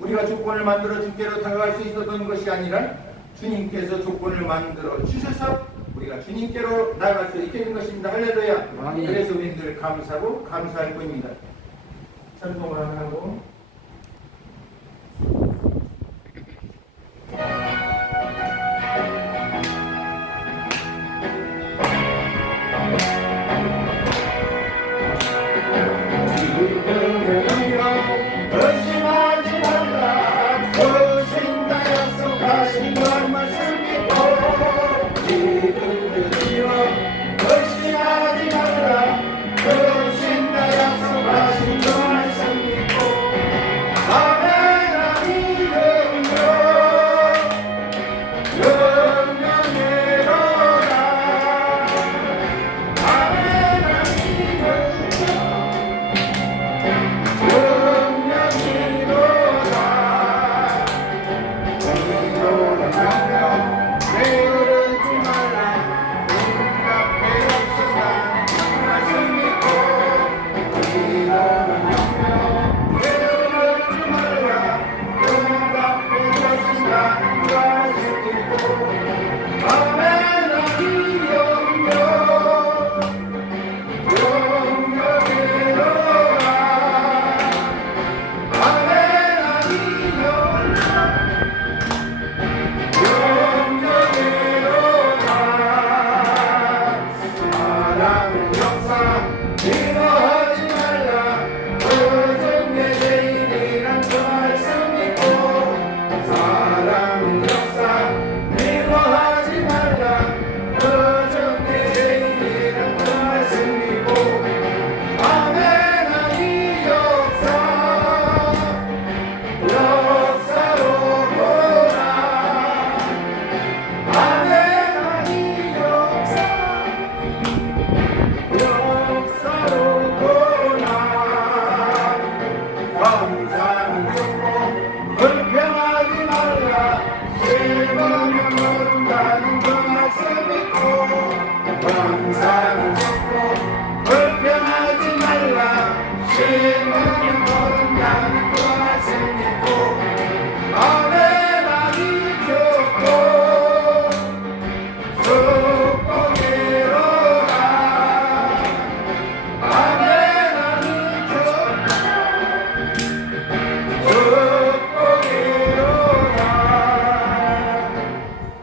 우리가 조건을 만들어 주께로 다가갈 수 있었던 것이 아니라 주님께서 조건을 만들어 주셔서 우리가 주님께로 나아갈 수 있게 된 것입니다. 할렐루야. 아멘. 그래서 우리들 감사하고 감사할 뿐입니다. 찬송을 하고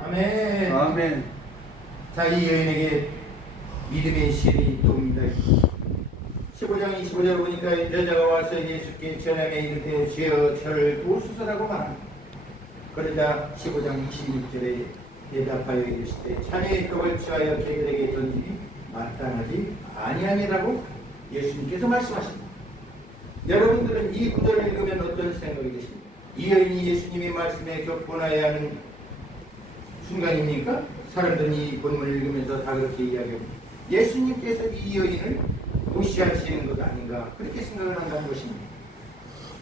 아멘. 아멘. 자, 이 여인에게 믿음의 실이 또 옵니다. 15장 25절 보니까 여자가 와서 예수께 전함에 이르되 주여 저를 도우소서라고 말합니다. 그러자 15장 26절에 대답하여 이르시되 자네의 떡을 취하여 개들에게 던지니 마땅하지 아니하니라고 예수님께서 말씀하십니다. 여러분들은 이 구절을 읽으면 어떤 생각이 드십니까? 이 여인이 예수님의 말씀에 격분하여야 하는 순간입니까? 사람들은 이 본문을 읽으면서 다 그렇게 이야기합니다. 예수님께서 이 여인을 무시하시는 것 아닌가 그렇게 생각을 한다는 것입니다.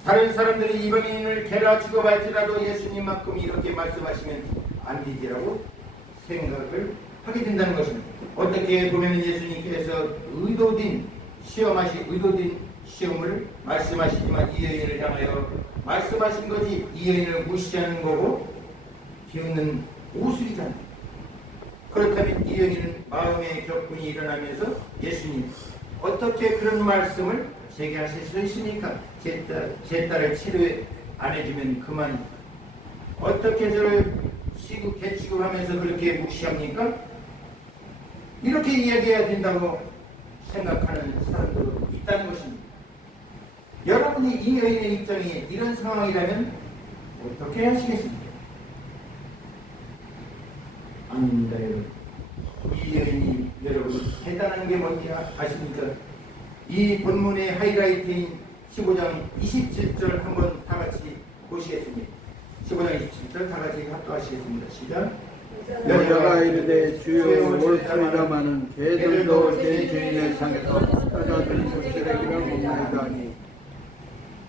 다른 사람들이 이방인을 개라 취급할지라도 예수님만큼 이렇게 말씀하시면 안 되지라고 생각을 하게 된다는 것입니다. 어떻게 보면 예수님께서 의도된 시험을 말씀하시지만 이 여인을 향하여 말씀하신 것이 이 여인을 무시하는 거고 비웃는 오술이잖아요. 그렇다면 이 여인은 마음의 격분이 일어나면서 예수님 어떻게 그런 말씀을 제게 하실 수 있습니까? 제 딸을 치료해 안 해주면 그만 어떻게 저를 개취급하면서 그렇게 무시합니까? 이렇게 이야기해야 된다고 생각하는 사람도 있다는 것입니다. 여러분이 이 여인의 입장이 이런 상황이라면 어떻게 하시겠습니까? 아닙니다, 여러분. 이 여인이 여러분 대단한 게 뭔지 아십니까? 이 본문의 하이라이트인 15장 27절 한번 다 같이 보시겠습니다. 15장 27절 다 같이 합독하시겠습니다. 시작. 여자가 이르되 주여 올소이다마는 개들도 제 주인을 향해서 여자들이 적시되기를 못하다니.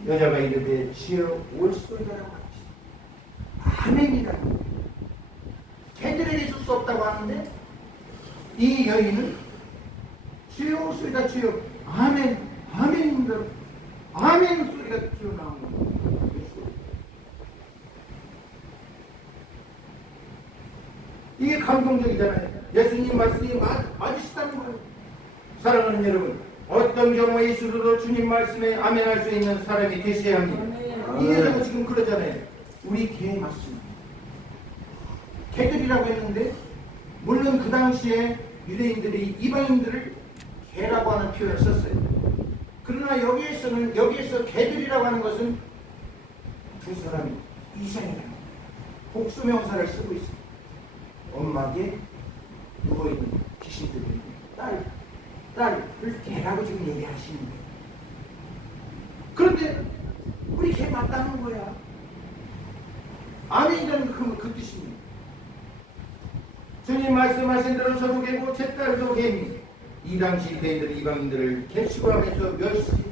여자가 이르되 주여 올소이다라고 합니다. 아멘이다. 개들에게 줄 수 없다고 하는데 이 여인은 주여 올소이다 주여 아멘 아멘입니다. 아멘 소리가 튀어나오는 거예요. 이게 감동적이잖아요. 예수님 말씀이 맞으시다는 거예요. 사랑하는 여러분, 어떤 경우에 있어도 주님 말씀에 아멘할 수 있는 사람이 되셔야 합니다. 이 여자가 지금 그러잖아요. 우리 개 맞습니다. 개들이라고 했는데 물론 그 당시에 유대인들이 이방인들을 개라고 하는 표현을 썼어요. 그러나 여기에서 개들이라고 하는 것은 두 사람이 이상이라는 거예요. 복수명사를 쓰고 있어요. 엄마에게 누워있는 귀신들이 딸을 개라고 지금 얘기하시는 거예요. 그런데 우리 개 맞다는 거야. 아멘이라는 그 뜻입니다. 주님 말씀하신 대로 저도 개고 제 딸도 개입니다. 이 당시 유대인들이 이방인들을 개취급하면서 멸시했었습니다.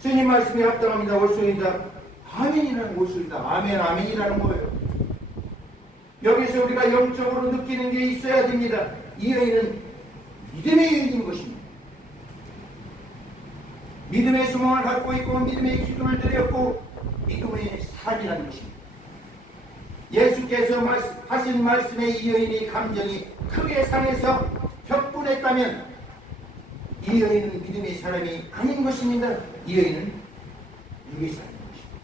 주님 말씀에 합당합니다. 올소이다. 아멘이라는 올소이다. 아멘 아멘이라는 거예요. 여기서 우리가 영적으로 느끼는 게 있어야 됩니다. 이 여인은 믿음의 여인인 것입니다. 믿음의 소망을 갖고 있고 믿음의 기도를 드렸고 믿음의 삶이라는 것입니다. 예수께서 하신 말씀에 이 여인의 감정이 크게 상해서 격분했다면 이 여인은 믿음의 사람이 아닌 것입니다. 이 여인은 육의 사람인 것입니다.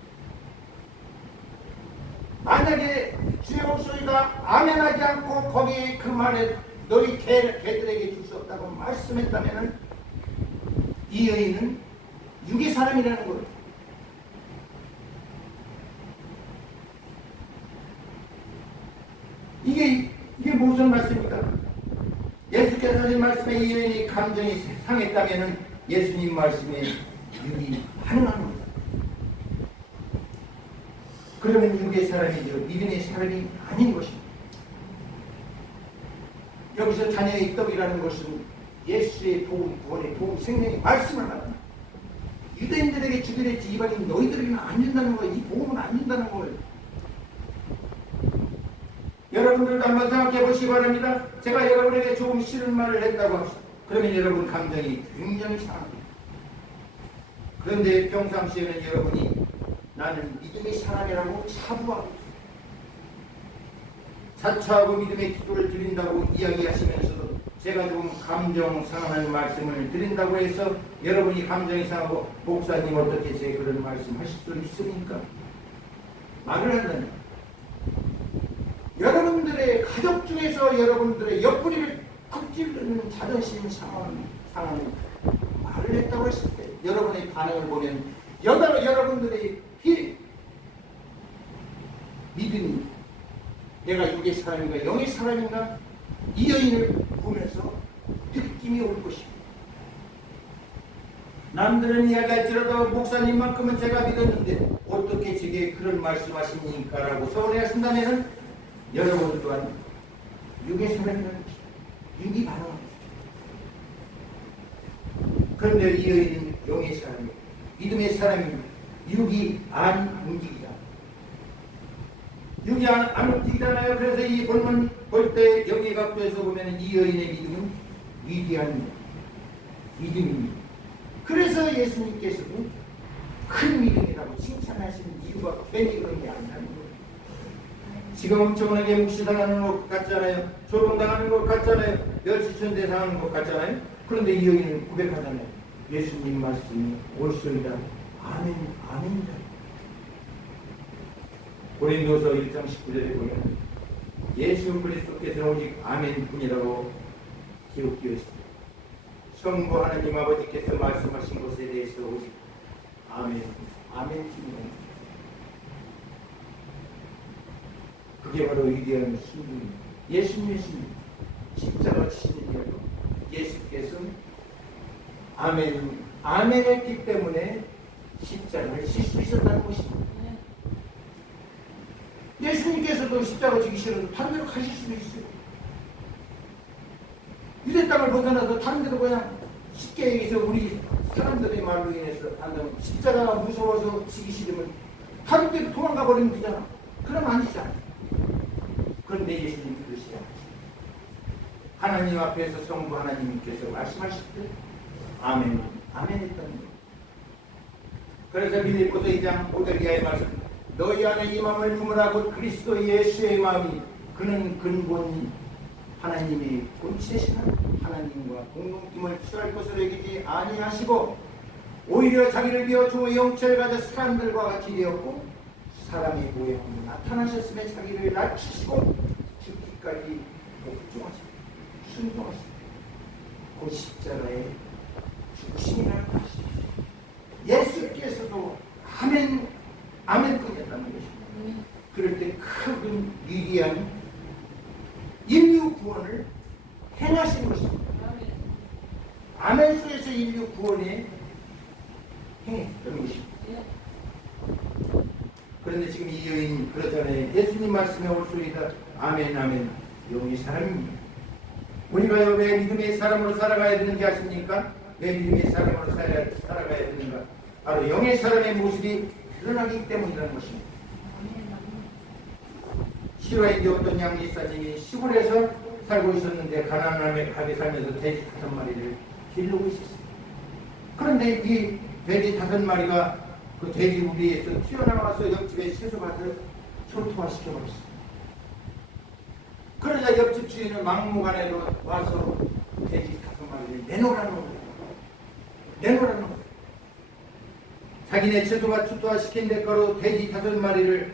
만약에 주의 목소리가 아멘하지 않고 거기에 그 말에 너희 개들에게 줄 수 없다고 말씀했다면 이 여인은 육의 사람이라는 거예요. 이게 무슨 말씀입니까? 예수께서 하신 말씀에 이 여인이 감정이 상했다면 예수님 말씀에 육이 반응하는 겁니다. 그러면 육의 사람이죠. 믿음의 사람이 아닌 것입니다. 여기서 자녀의 떡이라는 것은 예수의 복음, 구원의 복음, 생명의 말씀을 말합니다. 유대인들에게 주기랬지 이방인 너희들에게는 안 준다는 거예요. 이 복음은 안 준다는 거예요. 여러분들도 한번 생각해 보시기 바랍니다. 제가 여러분에게 조금 싫은 말을 했다고 합시다. 그러면 여러분 감정이 굉장히 상합니다. 그런데 평상시에는 여러분이 나는 믿음의 사람이라고 자부하고 자처하고 믿음의 기도를 드린다고 이야기하시면서도 제가 좀 감정 상하는 말씀을 드린다고 해서 여러분이 감정이 상하고 목사님 어떻게 제 그런 말씀 하실 수 있습니까? 말을 한다니 여러분들의 가족 중에서 여러분들의 옆구리를 쿡 찌르는 자존심 상하는 말을 했다고 했을 때 여러분의 반응을 보면 여러분들의 믿음이 내가 육의 사람인가 영의 사람인가 이 여인을 보면서 느낌이 올 것입니다. 남들은 이야기할지라도 목사님만큼은 제가 믿었는데 어떻게 제게 그런 말씀하십니까? 라고 서운해하신다면 여러분 또한 육의 사람이라는 육이 반응합니다. 그런데 이 여인은 영의 사람이에요. 믿음의 사람입니다. 육이 안 움직이다. 육이 안 움직이잖아요. 그래서 이 본문 볼 때 영의 각도에서 보면 이 여인의 믿음은 위대한 믿음입니다. 그래서 예수님께서도 큰 믿음이라고 칭찬하시는 이유가 괜히 그런 게 아니라는 거예요. 지금 엄청나게 묵시당하는 것 같잖아요. 조롱당하는 것 같잖아요. 멸시천대 당하는 것 같잖아요. 그런데 이 여인은 고백하잖아요. 예수님 말씀이 옳소이다. 아멘, 아멘이다. 고린도서 1장 19절에 보면 예수 그리스도께서는 오직 아멘 뿐이라고 기록되어 있습니다. 성부 하나님 아버지께서 말씀하신 것에 대해서 오직 아멘, 아멘 뿐입니다. 그게 바로 위대한 신분입니다. 예수님의 신분, 십자가 치시는 일로 예수께서 아멘, 아멘 했기 때문에 십자가를 칠 수 있었다는 것입니다. 예수님께서도 십자가 지기 싫어도 다른 데로 가실 수도 있어요. 유대 땅을 벗어나서 다른 데로 그냥 쉽게 얘기해서 우리 사람들의 말로 인해서 한다면 십자가가 무서워서 지기 싫으면 다른 데로 도망가 버리면 되잖아. 그럼 아니잖아. 그런데 예수님 그러시지 않으세요. 하나님 앞에서 성부 하나님께서 말씀하실 때 아멘, 아멘 했다는 거예요. 그래서 빌립보서 2장 5절 이하의 말씀 너희 안에 이 마음을 품으라 곧 그리스도 예수의 마음이 그는 근본 하나님이 본체시나 하나님과 공동팀을 취할 것으로 여기지 아니하시고 오히려 자기를 비워주어 영체를 가져 사람들과 같이 되었고 사람의 모양으로 나타나셨음에 자기를 낮추시고 죽기까지 복종하시고 순종하시고 곧 십자가에 죽으심이라는 것입니다. 예수께서도 아멘, 아멘뿐이었다는 것입니다. 그럴 때 큰 위대한 인류 구원을 행하신 것입니다. 아멘 속에서 인류 구원에 행했던 것입니다. 그런데 지금 이 여인 그러잖아요. 예수님 말씀에 올소이다. 아멘, 아멘. 영의 사람입니다. 우리가 왜 믿음의 사람으로 살아가야 되는지 아십니까? 왜 믿음의 사람으로 살아가야 되는가? 바로 영의 사람의 모습이 드러나기 때문이라는 것입니다. 실화인데 어떤 양지사님이 시골에서 살고 있었는데 가난함에 가게 살면서 돼지 5마리를 기르고 있었어요. 그런데 이 돼지 5마리가 그 돼지 우리에서 튀어나와서 옆집에 채소밭을 초토화시켜버렸어요. 그러자 옆집 주인은 막무가내로 와서 돼지 5마리를 내놓으라는 거예요. 내놓으라는 거예요. 자기네 채소밭 초토화시킨 대가로 돼지 5마리를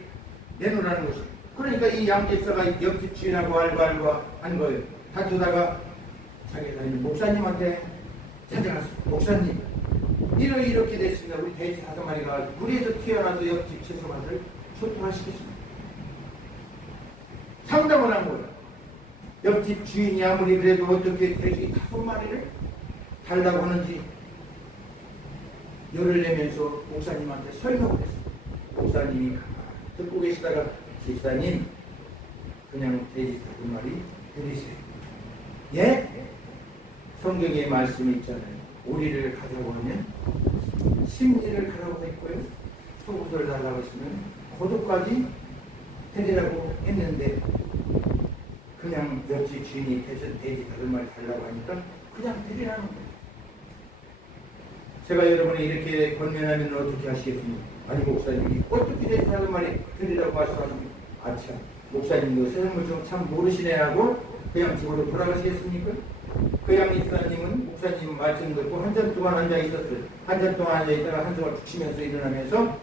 내놓으라는 것입니다. 그러니까 이 양집사가 옆집 주인하고 알고 한 거예요. 다투다가 자기가 목사님한테 찾아갔어요. 목사님, 이렇게 됐습니다. 우리 돼지 5마리가 물에서 튀어나와서 옆집 채소밭을 초토화시켰습니다. 상담을 한 거예요. 옆집 주인이 아무리 그래도 어떻게 돼지 5마리를 달라고 하는지 열을 내면서 목사님한테 설명을 했어요. 목사님이 듣고 계시다가 집사님 그냥 돼지 5마리 드리세요. 예? 성경에 말씀이 있잖아요. 오리를 가자고 하면 심리를 가라고 했고요. 소고기를 달라고 했으면 고도까지 드리라고 했는데 그냥 옆집 주인이 돼지 5마리 달라고 하니까 그냥 드리라는 거예요. 제가 여러분이 이렇게 권면하면 어떻게 하시겠습니까? 아니 목사님이 어떻게 대사하는 말이 들리라고 말씀하십니까? 아참 목사님도 세상을 좀 참 모르시네 하고 그냥 집으로 돌아가시겠습니까? 그 양리사님은 목사님 말씀 듣고 한참 동안 앉아 있었어요. 한참 동안 앉아 있다가 한숨을 푹 쉬면서 일어나면서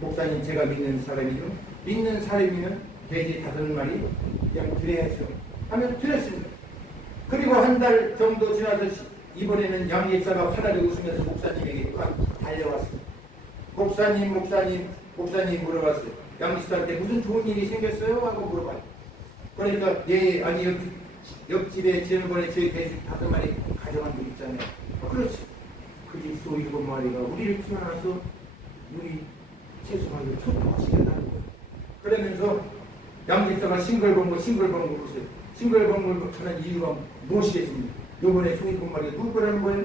목사님 제가 믿는 사람이죠. 믿는 사람이면 돼지 5마리 그냥 드려야죠. 하면 드렸습니다. 그리고 한 달 정도 지나서 이번에는 양리사가 화나게 웃으면서 목사님에게 꽉 달려왔습니다. 목사님 물어봤어요. 양리사한테 무슨 좋은 일이 생겼어요? 하고 물어봐요. 그러니까 네 아니 옆집에 지난번에 저희 돼지 5마리 가져간 분 있잖아요. 그렇지. 그 집 소 7마리가 우리를 태어나서 우리 채소하고 초토화시켰다는 거예요. 그러면서 양집사가 싱글벙글 웃어요. 싱글벙글 하는 이유가 무엇이겠습니까? 요번에 소 7마리가 누구 거라는 거예요?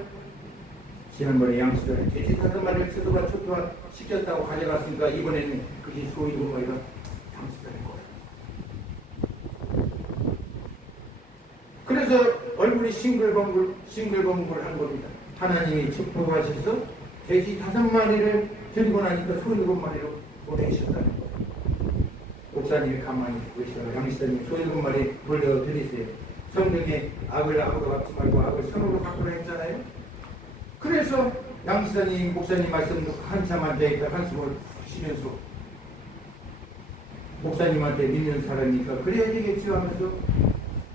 지난번에 양집사가 돼지 5마리를 채소가 초토화 시켰다고 가져갔으니까 이번에는 그게 소 7마리가 양집사의 거예요. 그래서 얼굴이 싱글벙글 한 겁니다. 하나님이 축복하셔서 돼지 5마리를 들고 나니까 소 7마리로 보내셨다는 거예요. 목사님이 가만히 듣고 계셔서 양리사님 소 7마리 돌려드리세요. 성경에 악을 악으로 갚지 말고 악을 선으로 갚으라 했잖아요. 그래서 양리사님 목사님 말씀 듣고 한참 앉아있다 한숨을 쉬면서 목사님한테 믿는 사람이니까 그래야 되겠지 하면서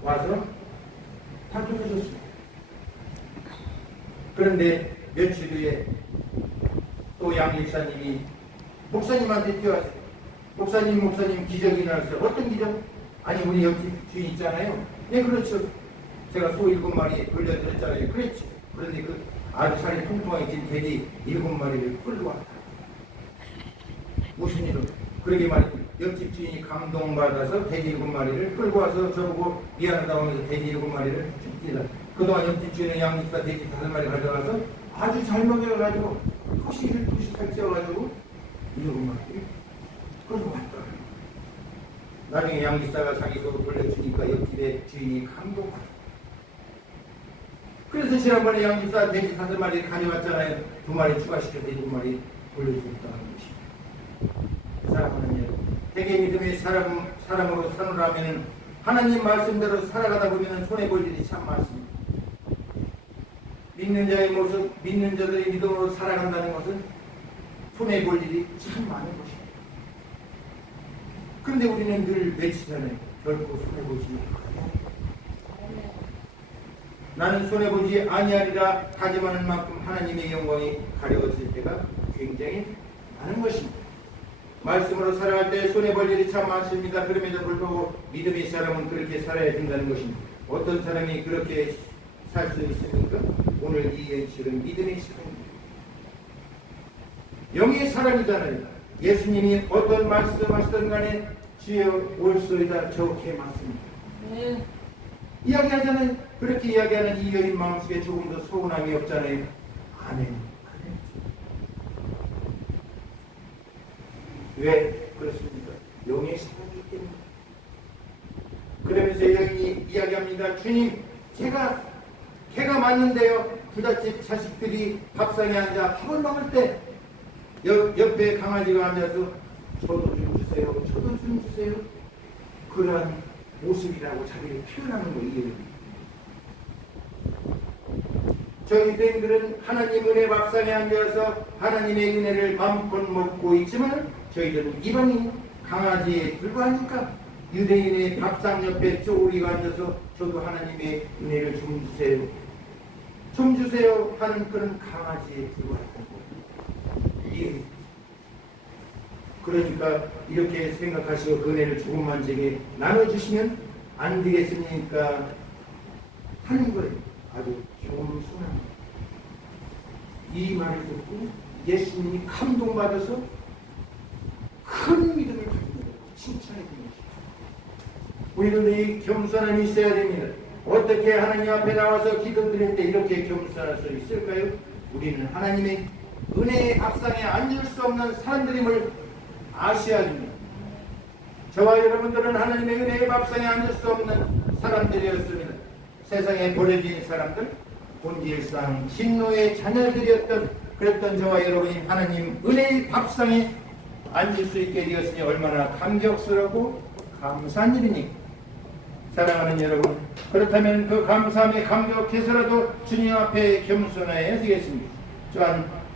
와서 다투셨습니다. 그런데 며칠 후에 또 양리사님이 목사님한테 뛰어왔어요. 목사님 기적이 났어요. 어떤 기적? 아니 우리 옆집 주인 있잖아요. 네 그렇죠. 제가 소 7마리 돌려드렸잖아요. 그랬죠. 그런데 그 아주 살이 통통하게 찐 돼지 7마리를 끌고 왔다. 무슨 일로? 그러게 말이죠. 옆집 주인이 감동받아서 돼지 7마리를 끌고 와서 저보고 미안하다고 하면서 돼지 7마리를 줍니다. 그동안 옆집 주인은 양집사 돼지 5마리 가져가서 아주 잘 먹여가지고 토시를 토시칼 쪄가지고 7마리를 끌고 왔다. 나중에 양집사가 자기 소 돌려주니까 옆집의 주인이 감동받아. 그래서 지난번에 양집사 돼지 5마리를 가져왔잖아요. 2마리 추가시켜서 7마리 돌려줬다는 것입니다. 사랑하는 대개 믿음의 사람으로 사느라면 하나님 말씀대로 살아가다 보면 손해볼 일이 참 많습니다. 믿는 자의 모습, 믿는 자들의 믿음으로 살아간다는 것은 손해볼 일이 참 많은 것입니다. 그런데 우리는 늘 외치잖아요. 결코 손해보지 않아요. 나는 손해보지 아니하리라 다짐하는 만큼 하나님의 영광이 가려웠을 때가 굉장히 많은 것입니다. 말씀으로 살아갈 때 손해볼 일이 참 많습니다. 그럼에도 불구하고 믿음의 사람은 그렇게 살아야 된다는 것입니다. 어떤 사람이 그렇게 살 수 있습니까? 오늘 이 연식은 믿음의 사람입니다. 영의 사람이잖아요. 예수님이 어떤 말씀하시든 간에 주여 올소이다 저렇게 맞습니다. 네. 이야기하잖아요. 그렇게 이야기하는 이 여인 마음속에 조금도 서운함이 없잖아요. 아멘. 왜 그렇습니까? 영의 사랑이기 때문에. 그러면서 여인이 이야기합니다. 주님, 개가 맞는데요. 부잣집 자식들이 밥상에 앉아 밥을 먹을 때 옆에 강아지가 앉아서 저도 좀 주세요. 저도 좀 주세요. 그러한 모습이라고 자기를 표현하는 거예요. 저희 교인들은 하나님 은혜 밥상에 앉아서 하나님의 은혜를 마음껏 먹고 있지만 저희들은 이방인 강아지에 불과하니까 유대인의 밥상 옆에 쪼우리가 앉아서 저도 하나님의 은혜를 좀 주세요. 좀 주세요 하는 그런 강아지에 불과하다고. 예. 그러니까 이렇게 생각하시고 그 은혜를 조금만 제게 나눠주시면 안 되겠습니까? 하는 거예요. 아주 겸손합니다. 이 말을 듣고 예수님이 감동받아서 큰 믿음을 가지고 칭찬해 줍니다. 우리는 이 겸손함이 있어야 됩니다. 어떻게 하나님 앞에 나와서 기도드릴 때 이렇게 겸손할 수 있을까요? 우리는 하나님의 은혜의 밥상에 앉을 수 없는 사람들임을 아셔야 됩니다. 저와 여러분들은 하나님의 은혜의 밥상에 앉을 수 없는 사람들이었습니다. 세상에 버려진 사람들, 본질상 진노의 자녀들이었던 그랬던 저와 여러분이 하나님 은혜의 밥상에 앉을 수 있게 되었으니 얼마나 감격스럽고 감사한 일이니. 사랑하는 여러분, 그렇다면 그 감사함에 감격해서라도 주님 앞에 겸손해야 되겠습니다.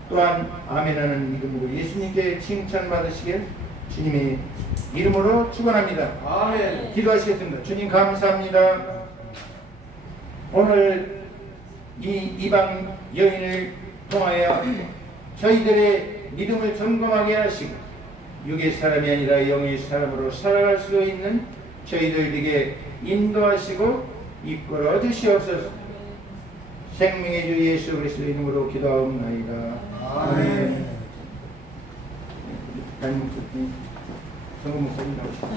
또한 아멘하는 믿음으로 예수님께 칭찬받으시길 주님의 이름으로 축원합니다. 아멘. 기도하시겠습니다. 주님 감사합니다. 오늘 이 이방 여인을 통하여 저희들의 믿음을 점검하게 하시고 육의 사람이 아니라 영의 사람으로 살아갈 수 있는 저희들에게 인도하시고 이끌어 주시옵소서. 생명의 주 예수 그리스도의 이름으로 기도하옵나이다. 아멘. 담임 목사님, 정금 목사님 나오십시오.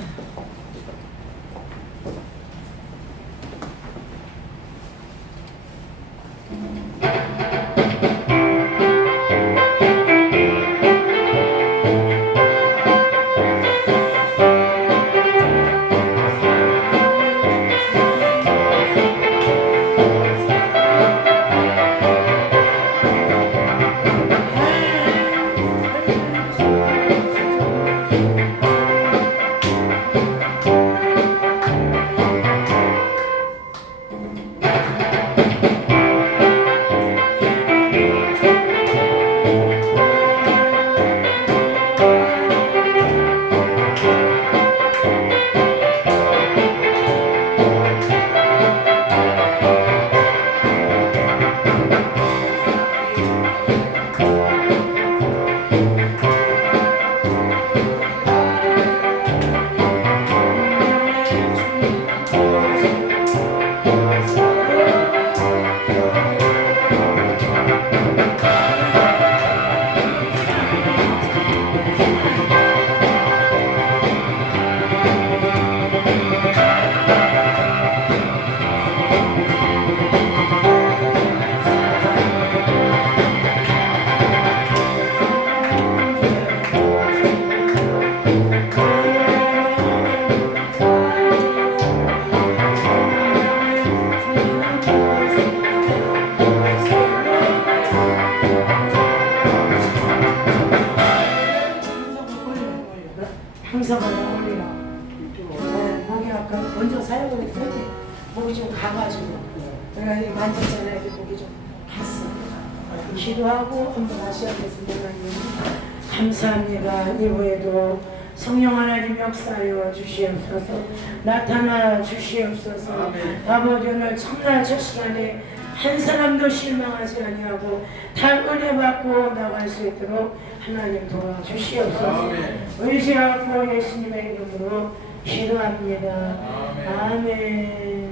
항상 올리라. 네, 목이 아까 먼저 사용을 했더니 목이 좀 가가지고 내가 이 만졌잖아요. 이 목이 좀 갔어. 기도하고 한번 다시 하겠습니다. 감사합니다. 이후에도 성령 하나님 역사하여 주시옵소서. 나타나 주시옵소서. 아버지 오늘 첫날 첫 시간에 한 사람도 실망하지 아니하고 다 은혜 받고 나갈 수 있도록 하나님 도와주시옵소서. 의지하고 예수님의 이름으로 기도합니다. 아멘.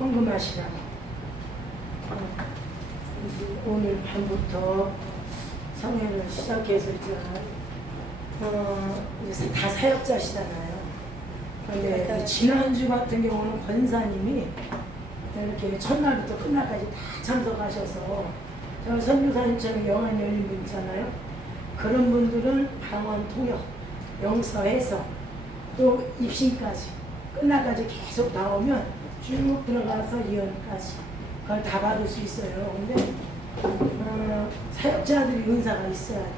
헌금하시라고. 오늘 밤부터 성회를 시작해서 이제 다 사역자시잖아요. 그런데 지난주 같은 경우는 권사님이 이렇게 첫날부터 끝날까지 다 참석하셔서 제가 선교사님처럼 영안 열린 분 있잖아요. 그런 분들은 방언 통역, 영서해서 또 입신까지 끝날까지 계속 나오면 쭉 들어가서 예언까지 그걸 다 받을 수 있어요. 근데 사역자들이 은사가 있어야 돼.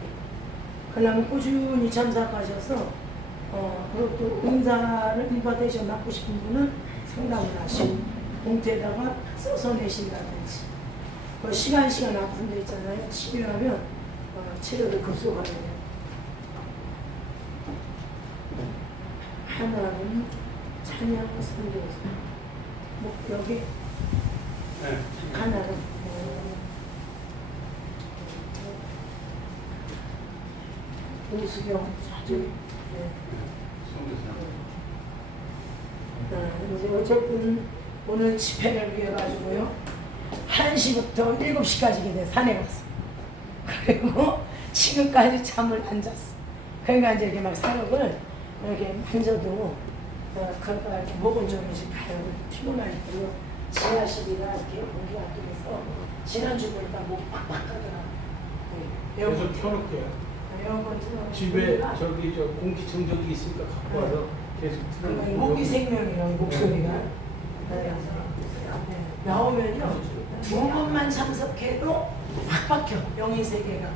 그러려면 꾸준히 참석하셔서 그리고 또 은사를 인바테이션 받고 싶은 분은 상담을 하시고 봉투에다가 써서 내신다든지 뭐 시간 아픈 데 있잖아요. 치료하면 치료를 급속하게 돼요. 하나는 찬양 선교사 뭐 여기 하나는 오수경 사주 이제 어쨌든 오늘 집회를 위해 가지고요 1시부터 7시까지 산에 갔어. 그리고 지금까지 잠을 안 잤어. 그러니까 이제 이렇게 막 사역을 이렇게 만져도 그러니까 이렇게 목은 좀 이제 가요. 피곤하니까요. 지하실이라 이렇게 공기가 뚫려서 지난주 보니까 목이 팍팍 가더라고요. 계속 켜놓게요. 에어컨 틀어. 집에 저기 저 공기청정기 있으니까 갖고 와서 계속 틀어놓고. 목이 생명이에요, 목소리가. 나오면요, 2번만 참석해도 확 박혀, 영의 세계가.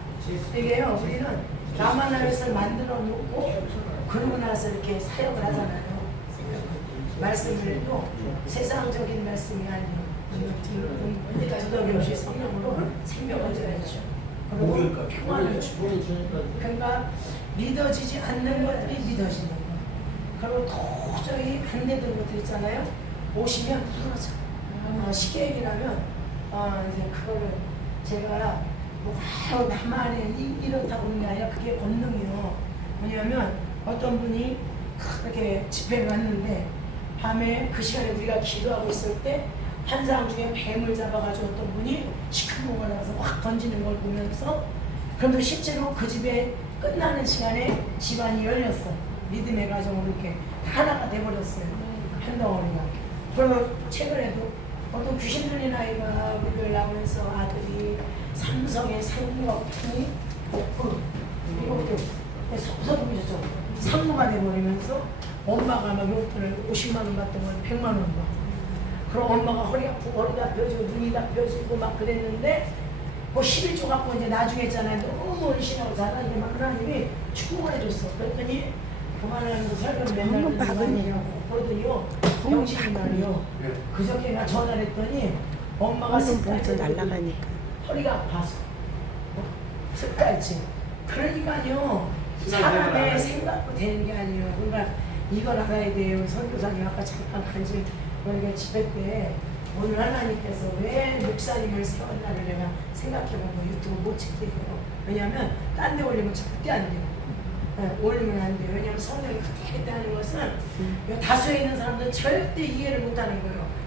이게요, 우리는 라마나를 만들어 놓고, 그러고 나서 이렇게 사역을 하잖아요. 말씀을 해도 세상적인 말씀이 아니에요. 두더기 없이 성령으로 생명을 전해줘. 그리고 평안을 주고. 그러니까 믿어지지 않는 것들이 믿어지는 거예요. 그리고 도저히 안 되는 것들 있잖아요. 오시면 풀어져. 쉽게 얘기하면 이제 그거를 제가 뭐 나만의 이렇다고 하는 게 아니라 그게 본능이요. 뭐냐면 어떤 분이 그렇게 집회를 왔는데 밤에 그 시간에 우리가 기도하고 있을 때 환상 중에 뱀을 잡아가지고 어떤 분이 시큰둥을 나서 확 던지는 걸 보면서 그런데 실제로 그 집에 끝나는 시간에 집안이 열렸어. 믿음의 가정으로 이렇게 하나가 돼버렸어요. 한 덩어리가. 그리고 최근에도 어떤 귀신 들린 아이가 우리를 나오면서 아들이 삼성의 상무업이 이렇게 서부이셨죠. 상무가 돼버리면서 엄마가 막 용돈을 50만 원 받던 건 100만 원 받고 그럼 엄마가 허리 아프고 허리가 펴지고 눈이 다 펴지고 막 그랬는데 그 11조 갖고 이제 나중에 했잖아요. 너무 의심하고 자라니까 막 하나님이 축복을 해줬어. 그랬더니 그만하면서 설교를 맨날 듣는다고 그러더니요. 영신이 말이요. 그저께가 전화를 했더니 엄마가 습관이 날라가니까 허리가 아파서 습관지. 그러니까요. 사람의 생각도 되는 게 아니에요. 그러니까 이걸 알아야 돼요. 선교사님 아까 잠깐 간증 우리가 집회 때 오늘 하나님께서 왜 목사님을 세웠나를 내가 생각해보고 유튜브 못 찍게요. 왜냐하면 딴 데 올리면 절대 안 돼요. 올리면 안 돼요. 왜냐하면 성령이 그때 하는 것은 다수에 있는 사람들은 절대 이해를 못하는 거예요.